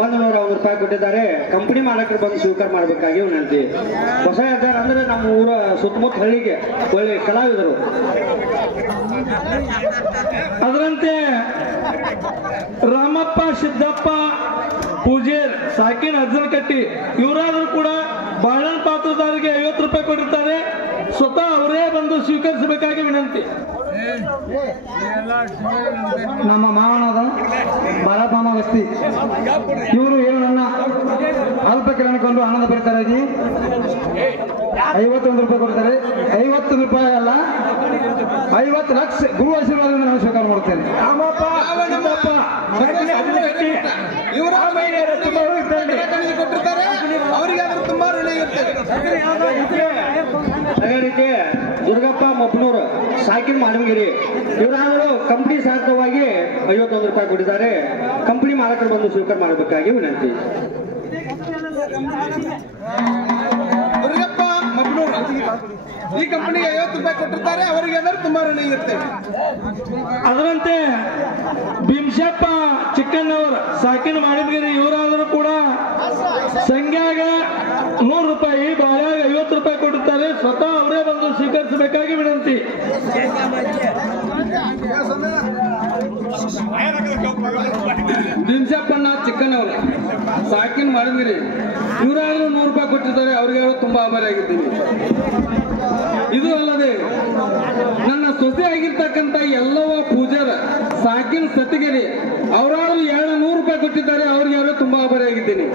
101 ರೂಪಾಯಿ ಕೊಟ್ಟಿದ್ದಾರೆ. ಕಂಪನಿ ಮಾಲಕರು ಬಂದು ಸ್ವೀಕಾರ ಮಾಡಬೇಕಾಗಿ ವಿನಂತಿ. ಹೊಸ ಅಜ್ಜಾರ್ ಅಂದ್ರೆ ನಮ್ಮ ಊರ ಸುತ್ತಮುತ್ತ ಹಳ್ಳಿಗೆ ಒಳ್ಳೆ ಕಲಾವಿದರು. ಅದರಂತೆ ರಾಮಪ್ಪ ಸಿದ್ದಪ್ಪ ಪೂಜೇರ್ ಸಾಕಿನ್ ಅಜ್ಜನಕಟ್ಟಿ ಇವರಾದ್ರೂ ಕೂಡ ಬಾಳನ್ ಪಾತ್ರದಾರರಿಗೆ 50 ರೂಪಾಯಿ ಕೊಟ್ಟಿರ್ತಾರೆ. ಸ್ವತಃ ಅವರೇ ಬಂದು ಸ್ವೀಕರಿಸಬೇಕಾಗಿ ವಿನಂತಿ. ನಮ್ಮ ಮಾವನದ ಬಾಲಪ್ಪ ವಸ್ತಿ ಇವರು ಏನು ನನ್ನ ಅಲ್ಪ ಕಿರಣಕೊಂಡು ಆನಂದ ಪಡ್ತಾರೆ. 51 ರೂಪಾಯಿ ಕೊಡ್ತಾರೆ. 51 ರೂಪಾಯಿ ಅಲ್ಲ, 50 ಲಕ್ಷ ಗುರು ಆಶೀರ್ವಾದದಿಂದ ನಾನು ಸ್ವೀಕಾರ ಮಾಡ್ತೇನೆ. ತುಂಬಾ ಋಣ ಇರ್ತೇವೆ. ಅದೇ ರೀತಿ ದುರ್ಗಪ್ಪ ಮಬ್ನೂರ್ ಸಾಕಿನ್ ಮಾನವಗಿರಿ ಇವರಾದರೂ ಕಂಪನಿ ಸಹಾಯಕವಾಗಿ 51 ರೂಪಾಯಿ ಕೊಟ್ಟಿದ್ದಾರೆ. ಕಂಪನಿ ಮಾಲಕರು ಬಂದು ಸ್ವೀಕಾರ ಮಾಡಬೇಕಾಗಿ ವಿನಂತಿ. ದುರ್ಗಪ್ಪ ಮಬ್ನೂರ್ ಈ ಕಂಪನಿಗೆ 50 ರೂಪಾಯಿ ಕೊಟ್ಟಿರ್ತಾರೆ. ಅವರಿಗೆ ಅಂದ್ರೆ ತುಂಬಾ ಋಣ ಇರ್ತೇವೆ. ಅದರಂತೆ ಭೀಮಶಪ್ಪ ಚಿಕ್ಕಣ್ಣವರ್ ಸಾಕಿನ ಮಾನವಗಿರಿ ಇವರಾದರೂ ಕೂಡ ಸಂಖ್ಯಾಗ 100 ರೂಪಾಯಿ, ಬಾಳ್ಯಾಗ 50 ರೂಪಾಯಿ ಕೊಡುತ್ತಾರೆ. ಸ್ವತಃ ಅವರೇ ಬಂದು ಸ್ವೀಕರಿಸಬೇಕಾಗಿ ವಿನಂತಿ. ಭೀಮಶಪ್ಪಣ್ಣ ಚಿಕ್ಕಣ್ಣವರು ಸಾಕಿನ ಮಾನವಗಿರಿ ಇವರಾದ್ರೂ 100 ರೂಪಾಯಿ ಕೊಟ್ಟಿರ್ತಾರೆ. ಅವರಿಗೆ ತುಂಬಾ ಆಭಾರಿಯಾಗಿದ್ದೀನಿ. ಇದು ಅಲ್ಲದೆ ನನ್ನ ಸೊಸೆ ಆಗಿರ್ತಕ್ಕಂಥ ಎಲ್ಲವ ಪೂಜಾರ ಸಾಕಿನ ಸತಿಗೆರೆ ಅವರಾದ್ರೂ 200 ರೂಪಾಯಿ ಕೊಟ್ಟಿದ್ದಾರೆ. ಅವ್ರಿಗೆ ಯಾರು ತುಂಬಾ ಆಭಾರಿಯಾಗಿದ್ದೀನಿ.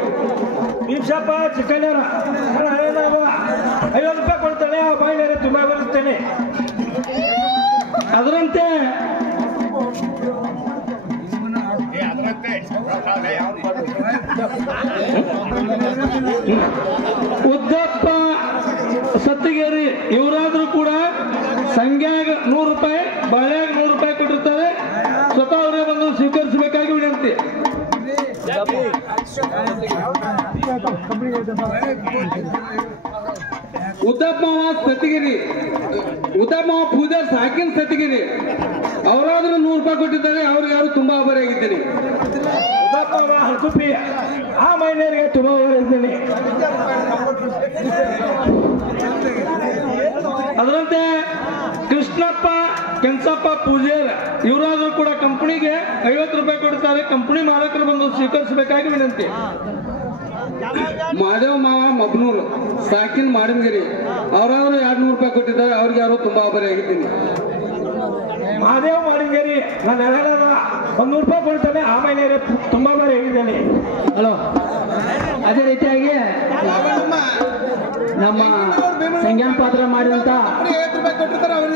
ಭೀಮಶಪ್ಪ ಚಿಕ್ಕಣ್ಣವರ 50 ರೂಪಾಯಿ ಕೊಡ್ತಾನೆ. ಆ ಬಾಯಿಗೆ ತುಂಬಾ ಬರುತ್ತೇನೆ. ಅದರಂತೆ ಉದ್ದಪ್ಪ ಸತ್ತಿಗೇರಿ ಇವರಾದ್ರೂ ಕೂಡ ಸಂಖ್ಯಾಗ 100 ರೂಪಾಯಿ, ಬಾಳ್ಯಾಗ 100 ರೂಪಾಯಿ ಕೊಟ್ಟಿರ್ತಾರೆ. ಸ್ವತಃ ಅವರೇ ಬಂದು ಸ್ವೀಕರಿಸಬೇಕಾಗಿ ವಿನಂತಿ. ಉದ್ದಪ್ಪ ಸತಿಗಿರಿ, ಉದ್ದಪ್ಪ ಪೂಜಾರ್ ಸಾಕಿನ ಸತಿಗಿರಿ ಅವರಾದ್ರೂ 100 ರೂಪಾಯಿ ಕೊಟ್ಟಿದ್ದಾರೆ. ಅವ್ರಿಗೆ ಯಾರು ತುಂಬಾ ಆಭಾರಿಯಾಗಿದ್ದೀನಿ. ಆ ಮಹಿಳೆಯರಿಗೆ ತುಂಬಾ ಇದ್ದೇನೆ. ಅದರಂತೆ ಕೃಷ್ಣಪ್ಪ ಕೆಂಚಪ್ಪ ಪೂಜಾರ್ ಇವರಾದ್ರೂ ಕೂಡ ಕಂಪನಿಗೆ 50 ರೂಪಾಯಿ ಕೊಡ್ತಾರೆ. ಕಂಪನಿ ಮಾಲಕರು ಬಂದು ಸ್ವೀಕರಿಸಬೇಕಾಗಿ ವಿನಂತಿ. ಮಾದೇವ್ ಮಾವ ಮಬ್ನೂರ್ ಸಾಕಿನ ಮಾಡಂಗಿರಿ ಅವರಾದ್ರೂ 200 ರೂಪಾಯಿ ಕೊಟ್ಟಿದ್ದಾರೆ. ಅವ್ರಿಗೆ ಯಾರು ತುಂಬಾ ಆಭಾರಿಯಾಗಿದ್ದೀನಿ. ಮಹಾದೇವ್ ಮಾಡಿಂಗೇರಿ ನಾನು ಹೇಳೋದ 100 ರೂಪಾಯಿ ಕೊಡ್ತಾನೆ ಆಮೇಲೆ ತುಂಬಾ ಬಾರಿ ಹೇಳಿದ್ದೇನೆ. ಹಲೋ, ಅದೇ ರೀತಿಯಾಗಿ ನಮ್ಮ ಸಂಜ್ಞಾನ ಪಾತ್ರ ಮಾಡಿದಂತ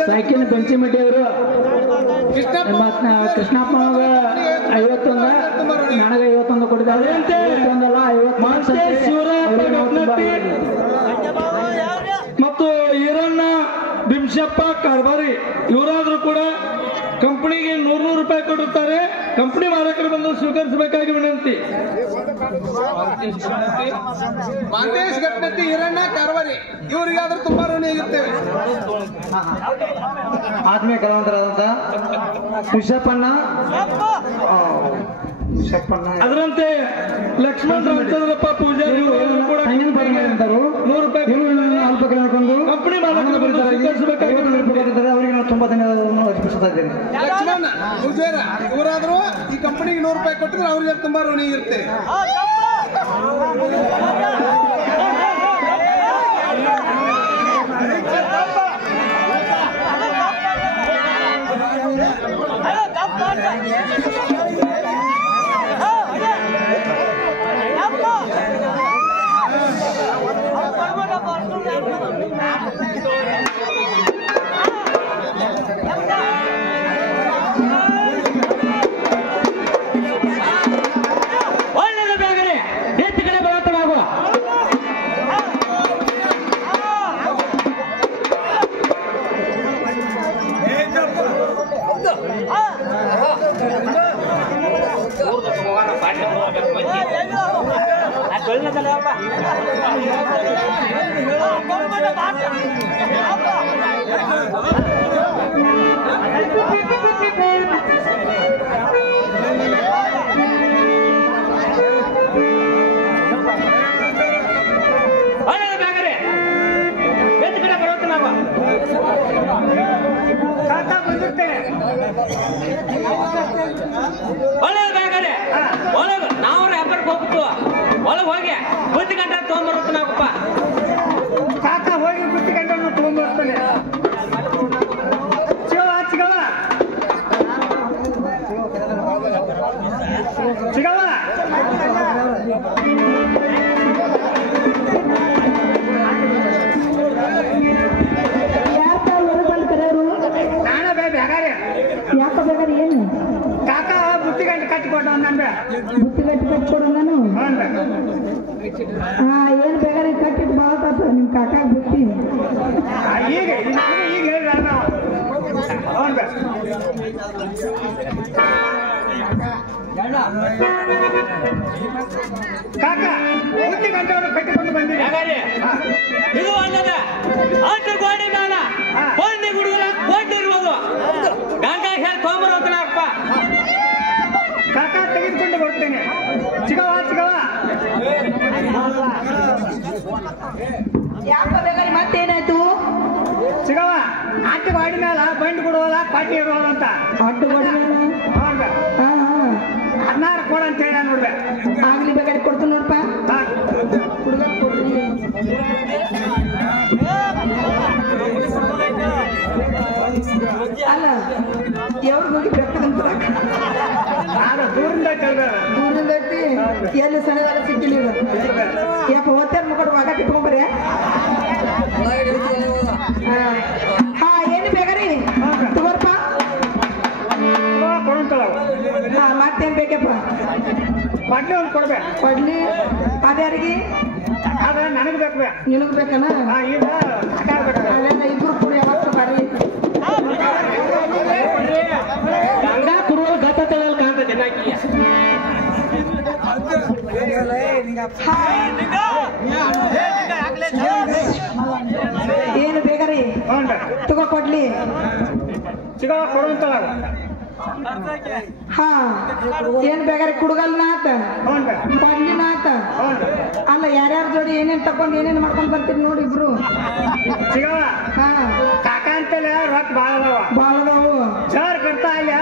ಸೈಕಿನ ಬೆಂಚಿಮಟ್ಟಿ ಅವರು ಕೃಷ್ಣಪ್ಪ 51 ನನಗೆ 51 ಕೊಟ್ಟಿದ್ದಾರೆ. 51 ಮತ್ತು ಈರಣ್ಣ ಬಿಂಶಪ್ಪ ಕಾರ್ಬಾರಿ ಇವರಾದ್ರೂ ಕೂಡ ಕಂಪನಿಗೆ 100 ರೂಪಾಯಿ ಕೊಡುತ್ತಾರೆ. ಕಂಪನಿ ಮಾಲಕರು ಬಂದು ಸ್ವೀಕರಿಸಬೇಕಾಗಿ ವಿನಂತಿ. ಮಾಂತೇಶ್ ಗಟ್ನಟ್ಟಿ, ಹಿರಣ್ಣ ಕಾರ್ವಾರಿ ಇವರಿಗಾದ್ರೂ ತುಂಬಾ ಋಣಿ ಇರ್ತೇವೆ. ಆತ್ಮೀಯ ಕಲಾವಂತರಾದಂತ ವಿಷಪ್ಪಣ್ಣ, ಅದರಂತೆ ಲಕ್ಷ್ಮಣ್ ರಾಮಚಂದ್ರಪ್ಪ ಪೂಜಾರಿ ಕೂಡ 100 ರೂಪಾಯಿ ಕಂಪನಿ ಮಾಲಕರು ಬಂದು ಸ್ವೀಕರಿಸಬೇಕಾಗಿ ಅವರಿಗೆ ನಾನು ತುಂಬಾ ಧನ್ಯವಾದವನ್ನು ಅರ್ಪಿಸ್ತಾ ಇದ್ದೇನೆ. ಲಕ್ಷ್ಮಣ ಪೂಜಾರ ಇವರಾದ್ರೂ ಈ ಕಂಪನಿಗೆ 100 ರೂಪಾಯಿ ಕೊಟ್ಟಿದ್ರೆ ಅವ್ರಿಗೆ ತುಂಬಾ ಋಣಿ ಇರ್ತೇವೆ. ನಾವು ವ್ಯಾಪಾರಕ್ಕೆ ಹೋಗ್ಬಿಟ್ಟು ಒಳಗೆ ಹೋಗಿ ಬುತ್ತಿ ಗಂಟೆ ತಗೊಂಡ್ಬರುತ್ತೆ ನಾವಪ್ಪ. ಕಾಕ ಹೋಗಿ ಬುತ್ತಿ ಗಂಟೆ ತಗೊಂಡ್ಬರ್ತಾನೆ. ಚಿಗವ ಯಾಕ ಬೇಕಾದ್ರೆ ಏನು ಕಾಕ ಬುತ್ತಿ ಗಂಟೆ ಕಟ್ಟಿಕೊಟ್ಟು ನಂಬೆ ಬುತ್ತಿಗಟ್ಟಿ ಕಟ್ಕೊಡು ನಾನು. ಏನ್ ಬೇಕಾದ್ರೆ ಕಟ್ಟಿಟ್ಟು ಬಾಳ್ತಾತ ನಿಮ್ ಕಾಕಾಗ ಬುತ್ತಿ. ಈಗ ಹೇಳ ಕಾಕ ಬುತ್ತಿ ಗಂಟೆಯನ್ನು ಕಟ್ಟಿಕೊಂಡು ಬಂದಿದೆ. ಇದು ಅಲ್ಲದ ಆಟ ಗೋಡೆ ಮೇಲ ಕೊಂಡಿ ಹುಡುಗರ ಕೊಂಡಿರ್ಬೋದು ಗಂಗ ಹೇಳಿ ತಗೊಂಬರೋತನಪ್ಪ. ಕಾಕ ತೆಗೆದುಕೊಂಡು ಬರ್ತೇನೆ. ಚಿಗವ ಯಾಕ ಬೇಕಾದ್ರೆ ಮತ್ತೇನಾಯ್ತು? ಚಿಗವ ಆಟ ಗಾಡಿ ಮೇಲ ಬಂಡಿ ಕೊಡುವಲ್ಲ ಪಾಟಿ ಇರೋದಂತ ಅಡ್ಡು ಗಾಡಿ ಹಾ 16 ಕೊಡ ಅಂತ ಹೇಳ ನೋಡ್ಬೆ. ಆಗ್ಲಿ ಬೇಕಾದ್ರೆ ಕೊಡ್ತೀನಿ ನೋಡಪ್ಪ. ಹುಡುಗ ಕೊಡ್ರಿ. ಅಲ್ಲ ಯಾವ್ದು ಹೋಗಿ ಬೆಕ್ಕದಂತ ದೂರಿಂದ ದೂರದಿಂದ ಐತಿ. ಎಲ್ಲಿ ಸಣ್ಣದಾಗ ಸಿಕ್ಕಿಲ್ಲ ಈಗ. ಯಾಕ ಹೊತ್ತೇರ್ ಮುಖ ಆಗ ಕಿತ್ಕೊಂಬರ್ರಿ. ಹಾ ಏನು ಬೇಕಾರಿ ತಗೋರ್ಪ. ಹಾ ಮತ್ತೇನ್ ಬೇಕಪ್ಪ? ಕೊಡ್ಲಿ ಒಂದು ಕೊಡ್ಬೇಕು. ಕೊಡ್ಲಿ ಅದ್ಯಾರಿಗೆ? ಆದ್ರೆ ನನಗೆ ಬೇಕು. ನಿನಗ್ ಬೇಕನ? ಈಗ ಅಲ್ಲೆಲ್ಲ ಇಬ್ರು ಕೂಡ ಯಾವತ್ತು ಬರ್ರಿ. ಗಂಗ ಕುರುವ ಗತದಲ್ಲಿ ಕಾಣ್ತದೆ ನಾಕಿಯ. ಏನು ಬೇಕಾರಿ ತಗೋ ಕೊಡ್ಲಿ. ಚಿಗವ ಕೊಡುವಂತಲ್ಲ. ಹಾ ಏನ್ ಬೇಕಾರೆ ಕುಡುಗಲ್ನಾತ ಕೊಡ್ಲಿನಾತ. ಅಲ್ಲ ಯಾರ್ಯಾರ ಜೋಡಿ ಏನೇನ್ ತಕೊಂಡ್ ಏನೇನ್ ಮಾಡ್ಕೊಂಡ್ ಬರ್ತೀರಿ ನೋಡಿ ಇಬ್ರು. ಚಿಗವ ಹಾ ಕಾಕ ಅಂತೇಳಿ ರೊಕ್ಕ ಬಾಳ ಅದಾವ. ಬಾಳ ಅದಾವು. ಜರ್ ಕರ್ತಾ ಇಲ್ಲ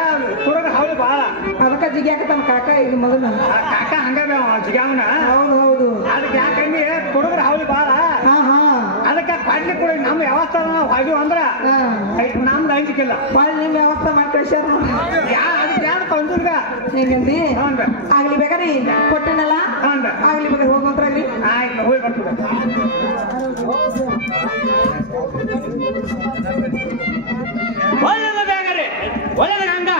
ಕುರುಗ ಹೌದು ಬಾಳ. ಅದಕ್ಕ ಜಿಗ್ಯಾಕತನ ಕಾಕ ಈಗ ಮೊದಲ. ಕಾಕ ಹಂಗ ಜಿಗಾವನ. ಹೌದು ಹೌದು. ಅದಕ್ಕೆ ಯಾಕಂದ್ರೆ ಕುರುಗ್ರ ಹೌದು ಬಾಳ. ಹಾ ಹಾ ಅದಕ್ಕೆ ಕೊಡ್ಲಿ ಕೊಡಿ ನಮ್ಮ ವ್ಯವಸ್ಥೆ ನಾವು ಹಾಗೆ ಅಂದ್ರ ನಮ್ದು ಹಂಚಿಕಿಲ್ಲ ನಿಮ್ ವ್ಯವಸ್ಥೆ ಮಾಡಿ ಕಳ್ಸ್ಯಾರ ಯಾರು ಕೌಂಟರ್ಗ ಹೆಂಗಂದಿ ಹ್ಞೂ ಆಗ್ಲಿ ಬೇಕಾರಿ ಕೊಟ್ಟನಲ್ಲ ಹ್ಞೂ ಆಗ್ಲಿ ಬೇಕಾರಿ ಹೋಗೋದ್ರಲ್ಲಿ ಆಯ್ತು ಹೋಗಿ ಬರ್ತದೆ ಒಳ್ಳೆದಾಗರೆ ಒಳ್ಳೆದ ಗಂಗ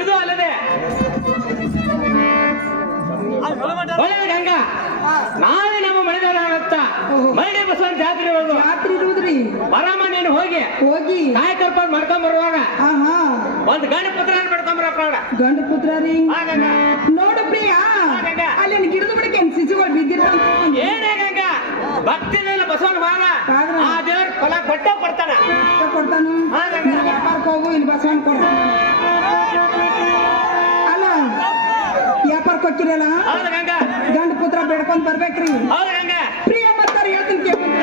ಇದು ಅಲ್ಲದೆ ಒಳ್ಳೆದ ಗಂಗ ನಾಳೆ ನಮ್ಮ ಮನೆದೇವರಾಗತ್ತ ಮರಡಿ ಬಸವನ ಜಾತ್ರೆ ಇರೋದು ರಾತ್ರಿ ಇರುದ್ರಿ ಬರಮ್ಮ ನೀನು ಹೋಗಿ ಹೋಗಿ ಕಾಯಿ ಕರ್ಕೊಂಡು ಮಾಡ್ಕೊಂಡ್ ಬರುವಾಗ ಹಾ ಒಂದ್ ಗಂಡ ಪುತ್ರ ಮಾಡ್ಕೊಂಬರಪ್ರಾಡ ಗಂಡ ಪುತ್ರ ರೀ ಹಾಗಂಗ ನೋಡು ಪ್ರಿಯ ಹಾಗಂಗ ಅಲ್ಲಿ ಗಿಡದ ಬಿಡಕ್ಕೆ ಸಿಸುಗಳು ಬಿದ್ದಿರ್ತಾವ ಏನೇ ಗಂಗ ಭಕ್ತಿನಲ್ಲಿ ಬಸವನ ಭಾಗ ಆ ದೇವ್ರ ಫಲ ಕೊಟ್ಟೆ ಕೊಡ್ತಾನ ಕೊಡ್ತಾನು ಹಾಗಂಗ ವ್ಯಾಪಾರಕ್ಕೆ ಹೋಗು ಇಲ್ಲಿ ಬಸವನ್ ಕೊಡ ಅಲ್ಲ ವ್ಯಾಪಾರಕ್ಕೆ ಹೋಗ್ತಿರಲ್ಲ ಹೌದು ಗಂಗ ಗಂಡ ಪುತ್ರ ಬೇಡ್ಕೊಂಡ್ ಬರ್ಬೇಕ್ರಿ ಹೌದು ಗಂಗ ಪ್ರಿಯ ಬರ್ತಾರ ಹೇಳ್ತೀನಿ ಕೇಳ್ತೀನಿ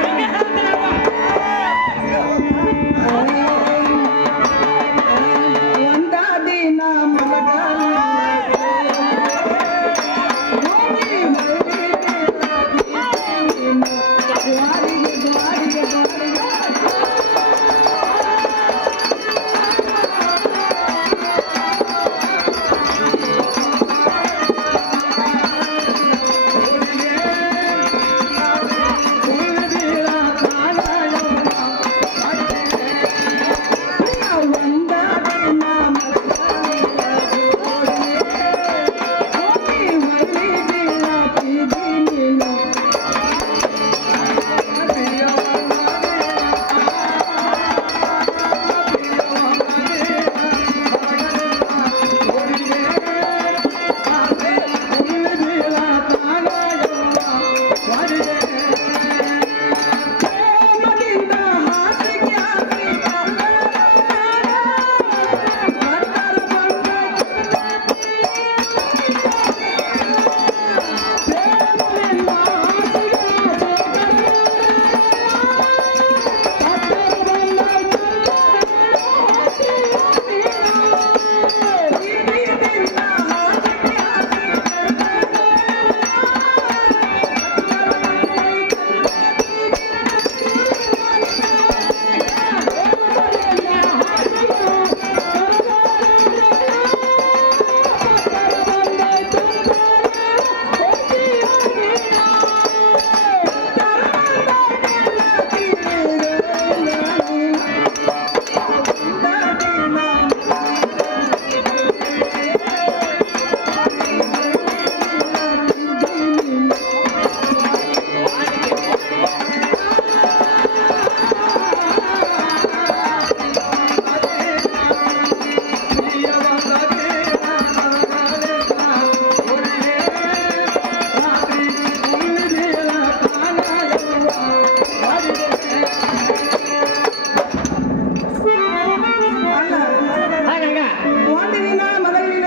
ಒಂದ ದಿನ ಮಲಗಲಿ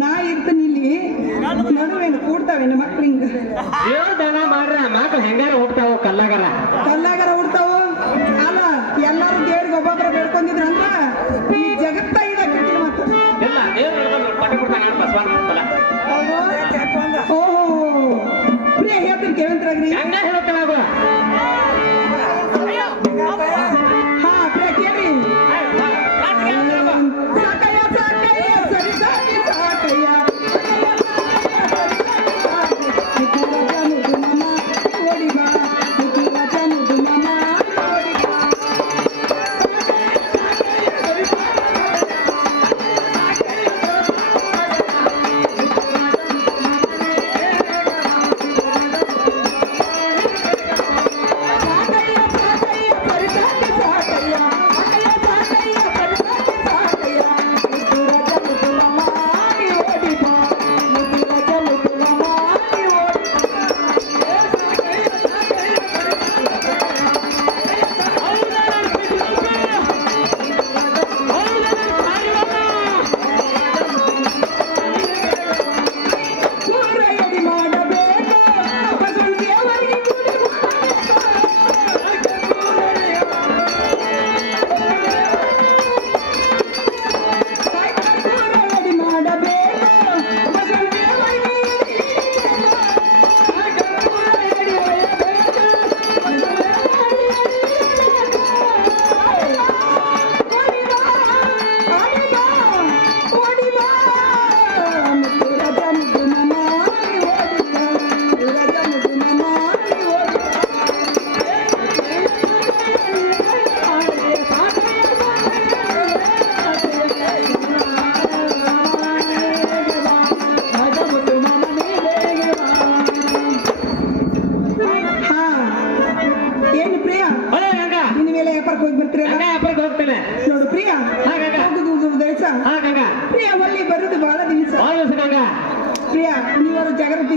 ನಾ ಇರ್ತೀನಿ ಇಲ್ಲಿ ನಡುವೇನು ಕೂಡ್ತಾವೇನು ಮಕ್ಳು ಹಿಂಗ ದೇವ್ರದನ ಮಾಡ್ರ ಮಕ್ಳು ಹೆಂಗಾರ ಹೋಗ್ತಾವ ಕಲ್ಲಾಗರ ಹುಡ್ತಾವ ಅಲ್ಲ ಎಲ್ಲಾರು ದೇವ್ರಿಗೆ ಒಬ್ಬೊಬ್ಬರ ಬೇಡ್ಕೊಂಡಿದ್ರ ಅಂದ್ರ ಈ ಜಗತ್ತ ಇದಾಕಿರ್ತೀನಿ ಮತ್ತ ಇಲ್ಲ ದೇವ್ರ ಪಟ್ಟ ಕೊಡ್ತಾನ ಬಸವಣ್ಣ ಓಹೋ ಪ್ರಿಯ ಹೇಳ್ತೀನಿ ಕೇಳ್ತಾರ್ರಿ ಹೆಂಗ ಹೇಳ್ತಾವ ಹಾ ಪ್ರಿಯ ಕೇಳ್ರಿ ಸಾಕಯ್ಯ ಸಾಕಯ್ಯ ಸರಿ ಸಾಕಿ ಸಾಕಯ್ಯ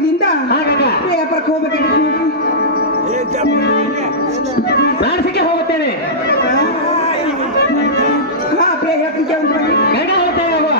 ಇದರಿಂದ ಹಾಗಾಗ ವ್ಯಾಪಾರಕ್ಕೆ ಹೋಗ್ಬೇಕಾಗಿತ್ತು ನೋಡ್ರಿ. ನಾಡಿಸಕ್ಕೆ ಹೋಗುತ್ತೇನೆ. ಹಾ ಪ್ರಿಯ ಹೇಳ್ತೀನಿ ಕೇಳ್ರಿ. ಗಂಗಾ ಹೋಗ್ತೇನೆ ಹೋಗುವ.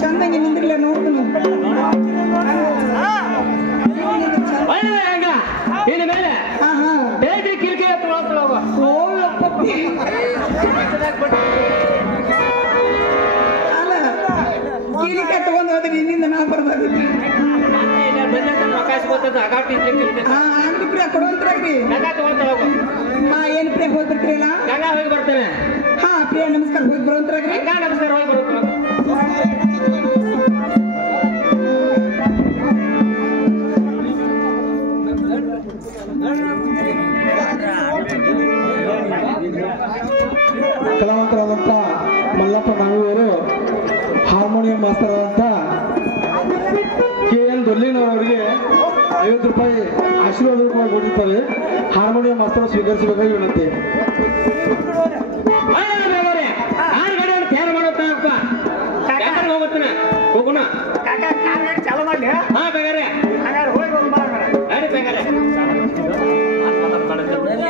ಚಂದಂಗೆ ನಿಂದ್ರಲ್ಲ ನೋಡ್ತೀನಿ. ಇನ್ನು ಮೇಲೆ ಹಾ ಹಾ ಬೇಗ ಕಿರಿಕಿ ಹತ್ರ ಅಲ್ಲ ಕಿರಿಕೆ ತಗೊಂಡ್ ಹೋದ್ರೆ ನಿನ್ನಿಂದ ನಾ ಬರ್ಬಾರ್ದು. ಹಾ ಅಂಗಡಿ ಪ್ರಿಯ ಕೊಡುವಂತ್ರಾಗ್ರಿ. ಹಾ ಏನ್ ಪ್ರಿಯ ಹೋಗಿ ಬರ್ತೀರಲ್ಲ? ಗಂಗಾ ಹೋಗಿ ಬರ್ತೇನೆ. ಹಾ ಪ್ರಿಯ ನಮಸ್ಕಾರ ಹೋಗಿ ಬರುವಂತ್ರಾಗ್ರಿ. ನಮಸ್ಕಾರ ಹೋಗಿ ಬರುತ್ತೆ. ಕಲಾವಂತರಾದಂಥ ಮಲ್ಲಪ್ಪ ನಾವಿಯವರು ಹಾರ್ಮೋನಿಯಂ ಮಾಸ್ತರಾದಂಥ KL ದೊಲ್ಲಿನವರಿಗೆ 50 ರೂಪಾಯಿ ಆಶೀರ್ವಾದ ರೂಪಾಯಿ ಕೊಟ್ಟಿರ್ತಾರೆ. ಹಾರ್ಮೋನಿಯಂ ಮಾಸ್ತರ ಸ್ವೀಕರಿಸಬೇಕಾಗಿ ವಿನಂತಿ. ತಯಾರು ಮಾಡುತ್ತಪ್ಪ ಹೋಗುತ್ತಾನೆ ಹೋಗೋಣ. ಚಾಲು ಮಾಡ್ಲಿ. ಹಾ ಬೇಕಾರೆ ಹಾಗಾದ್ರೆ ಹೋಗಿ ನಡಿ ಬೇಕಾರೆ. ಹೋಗಿ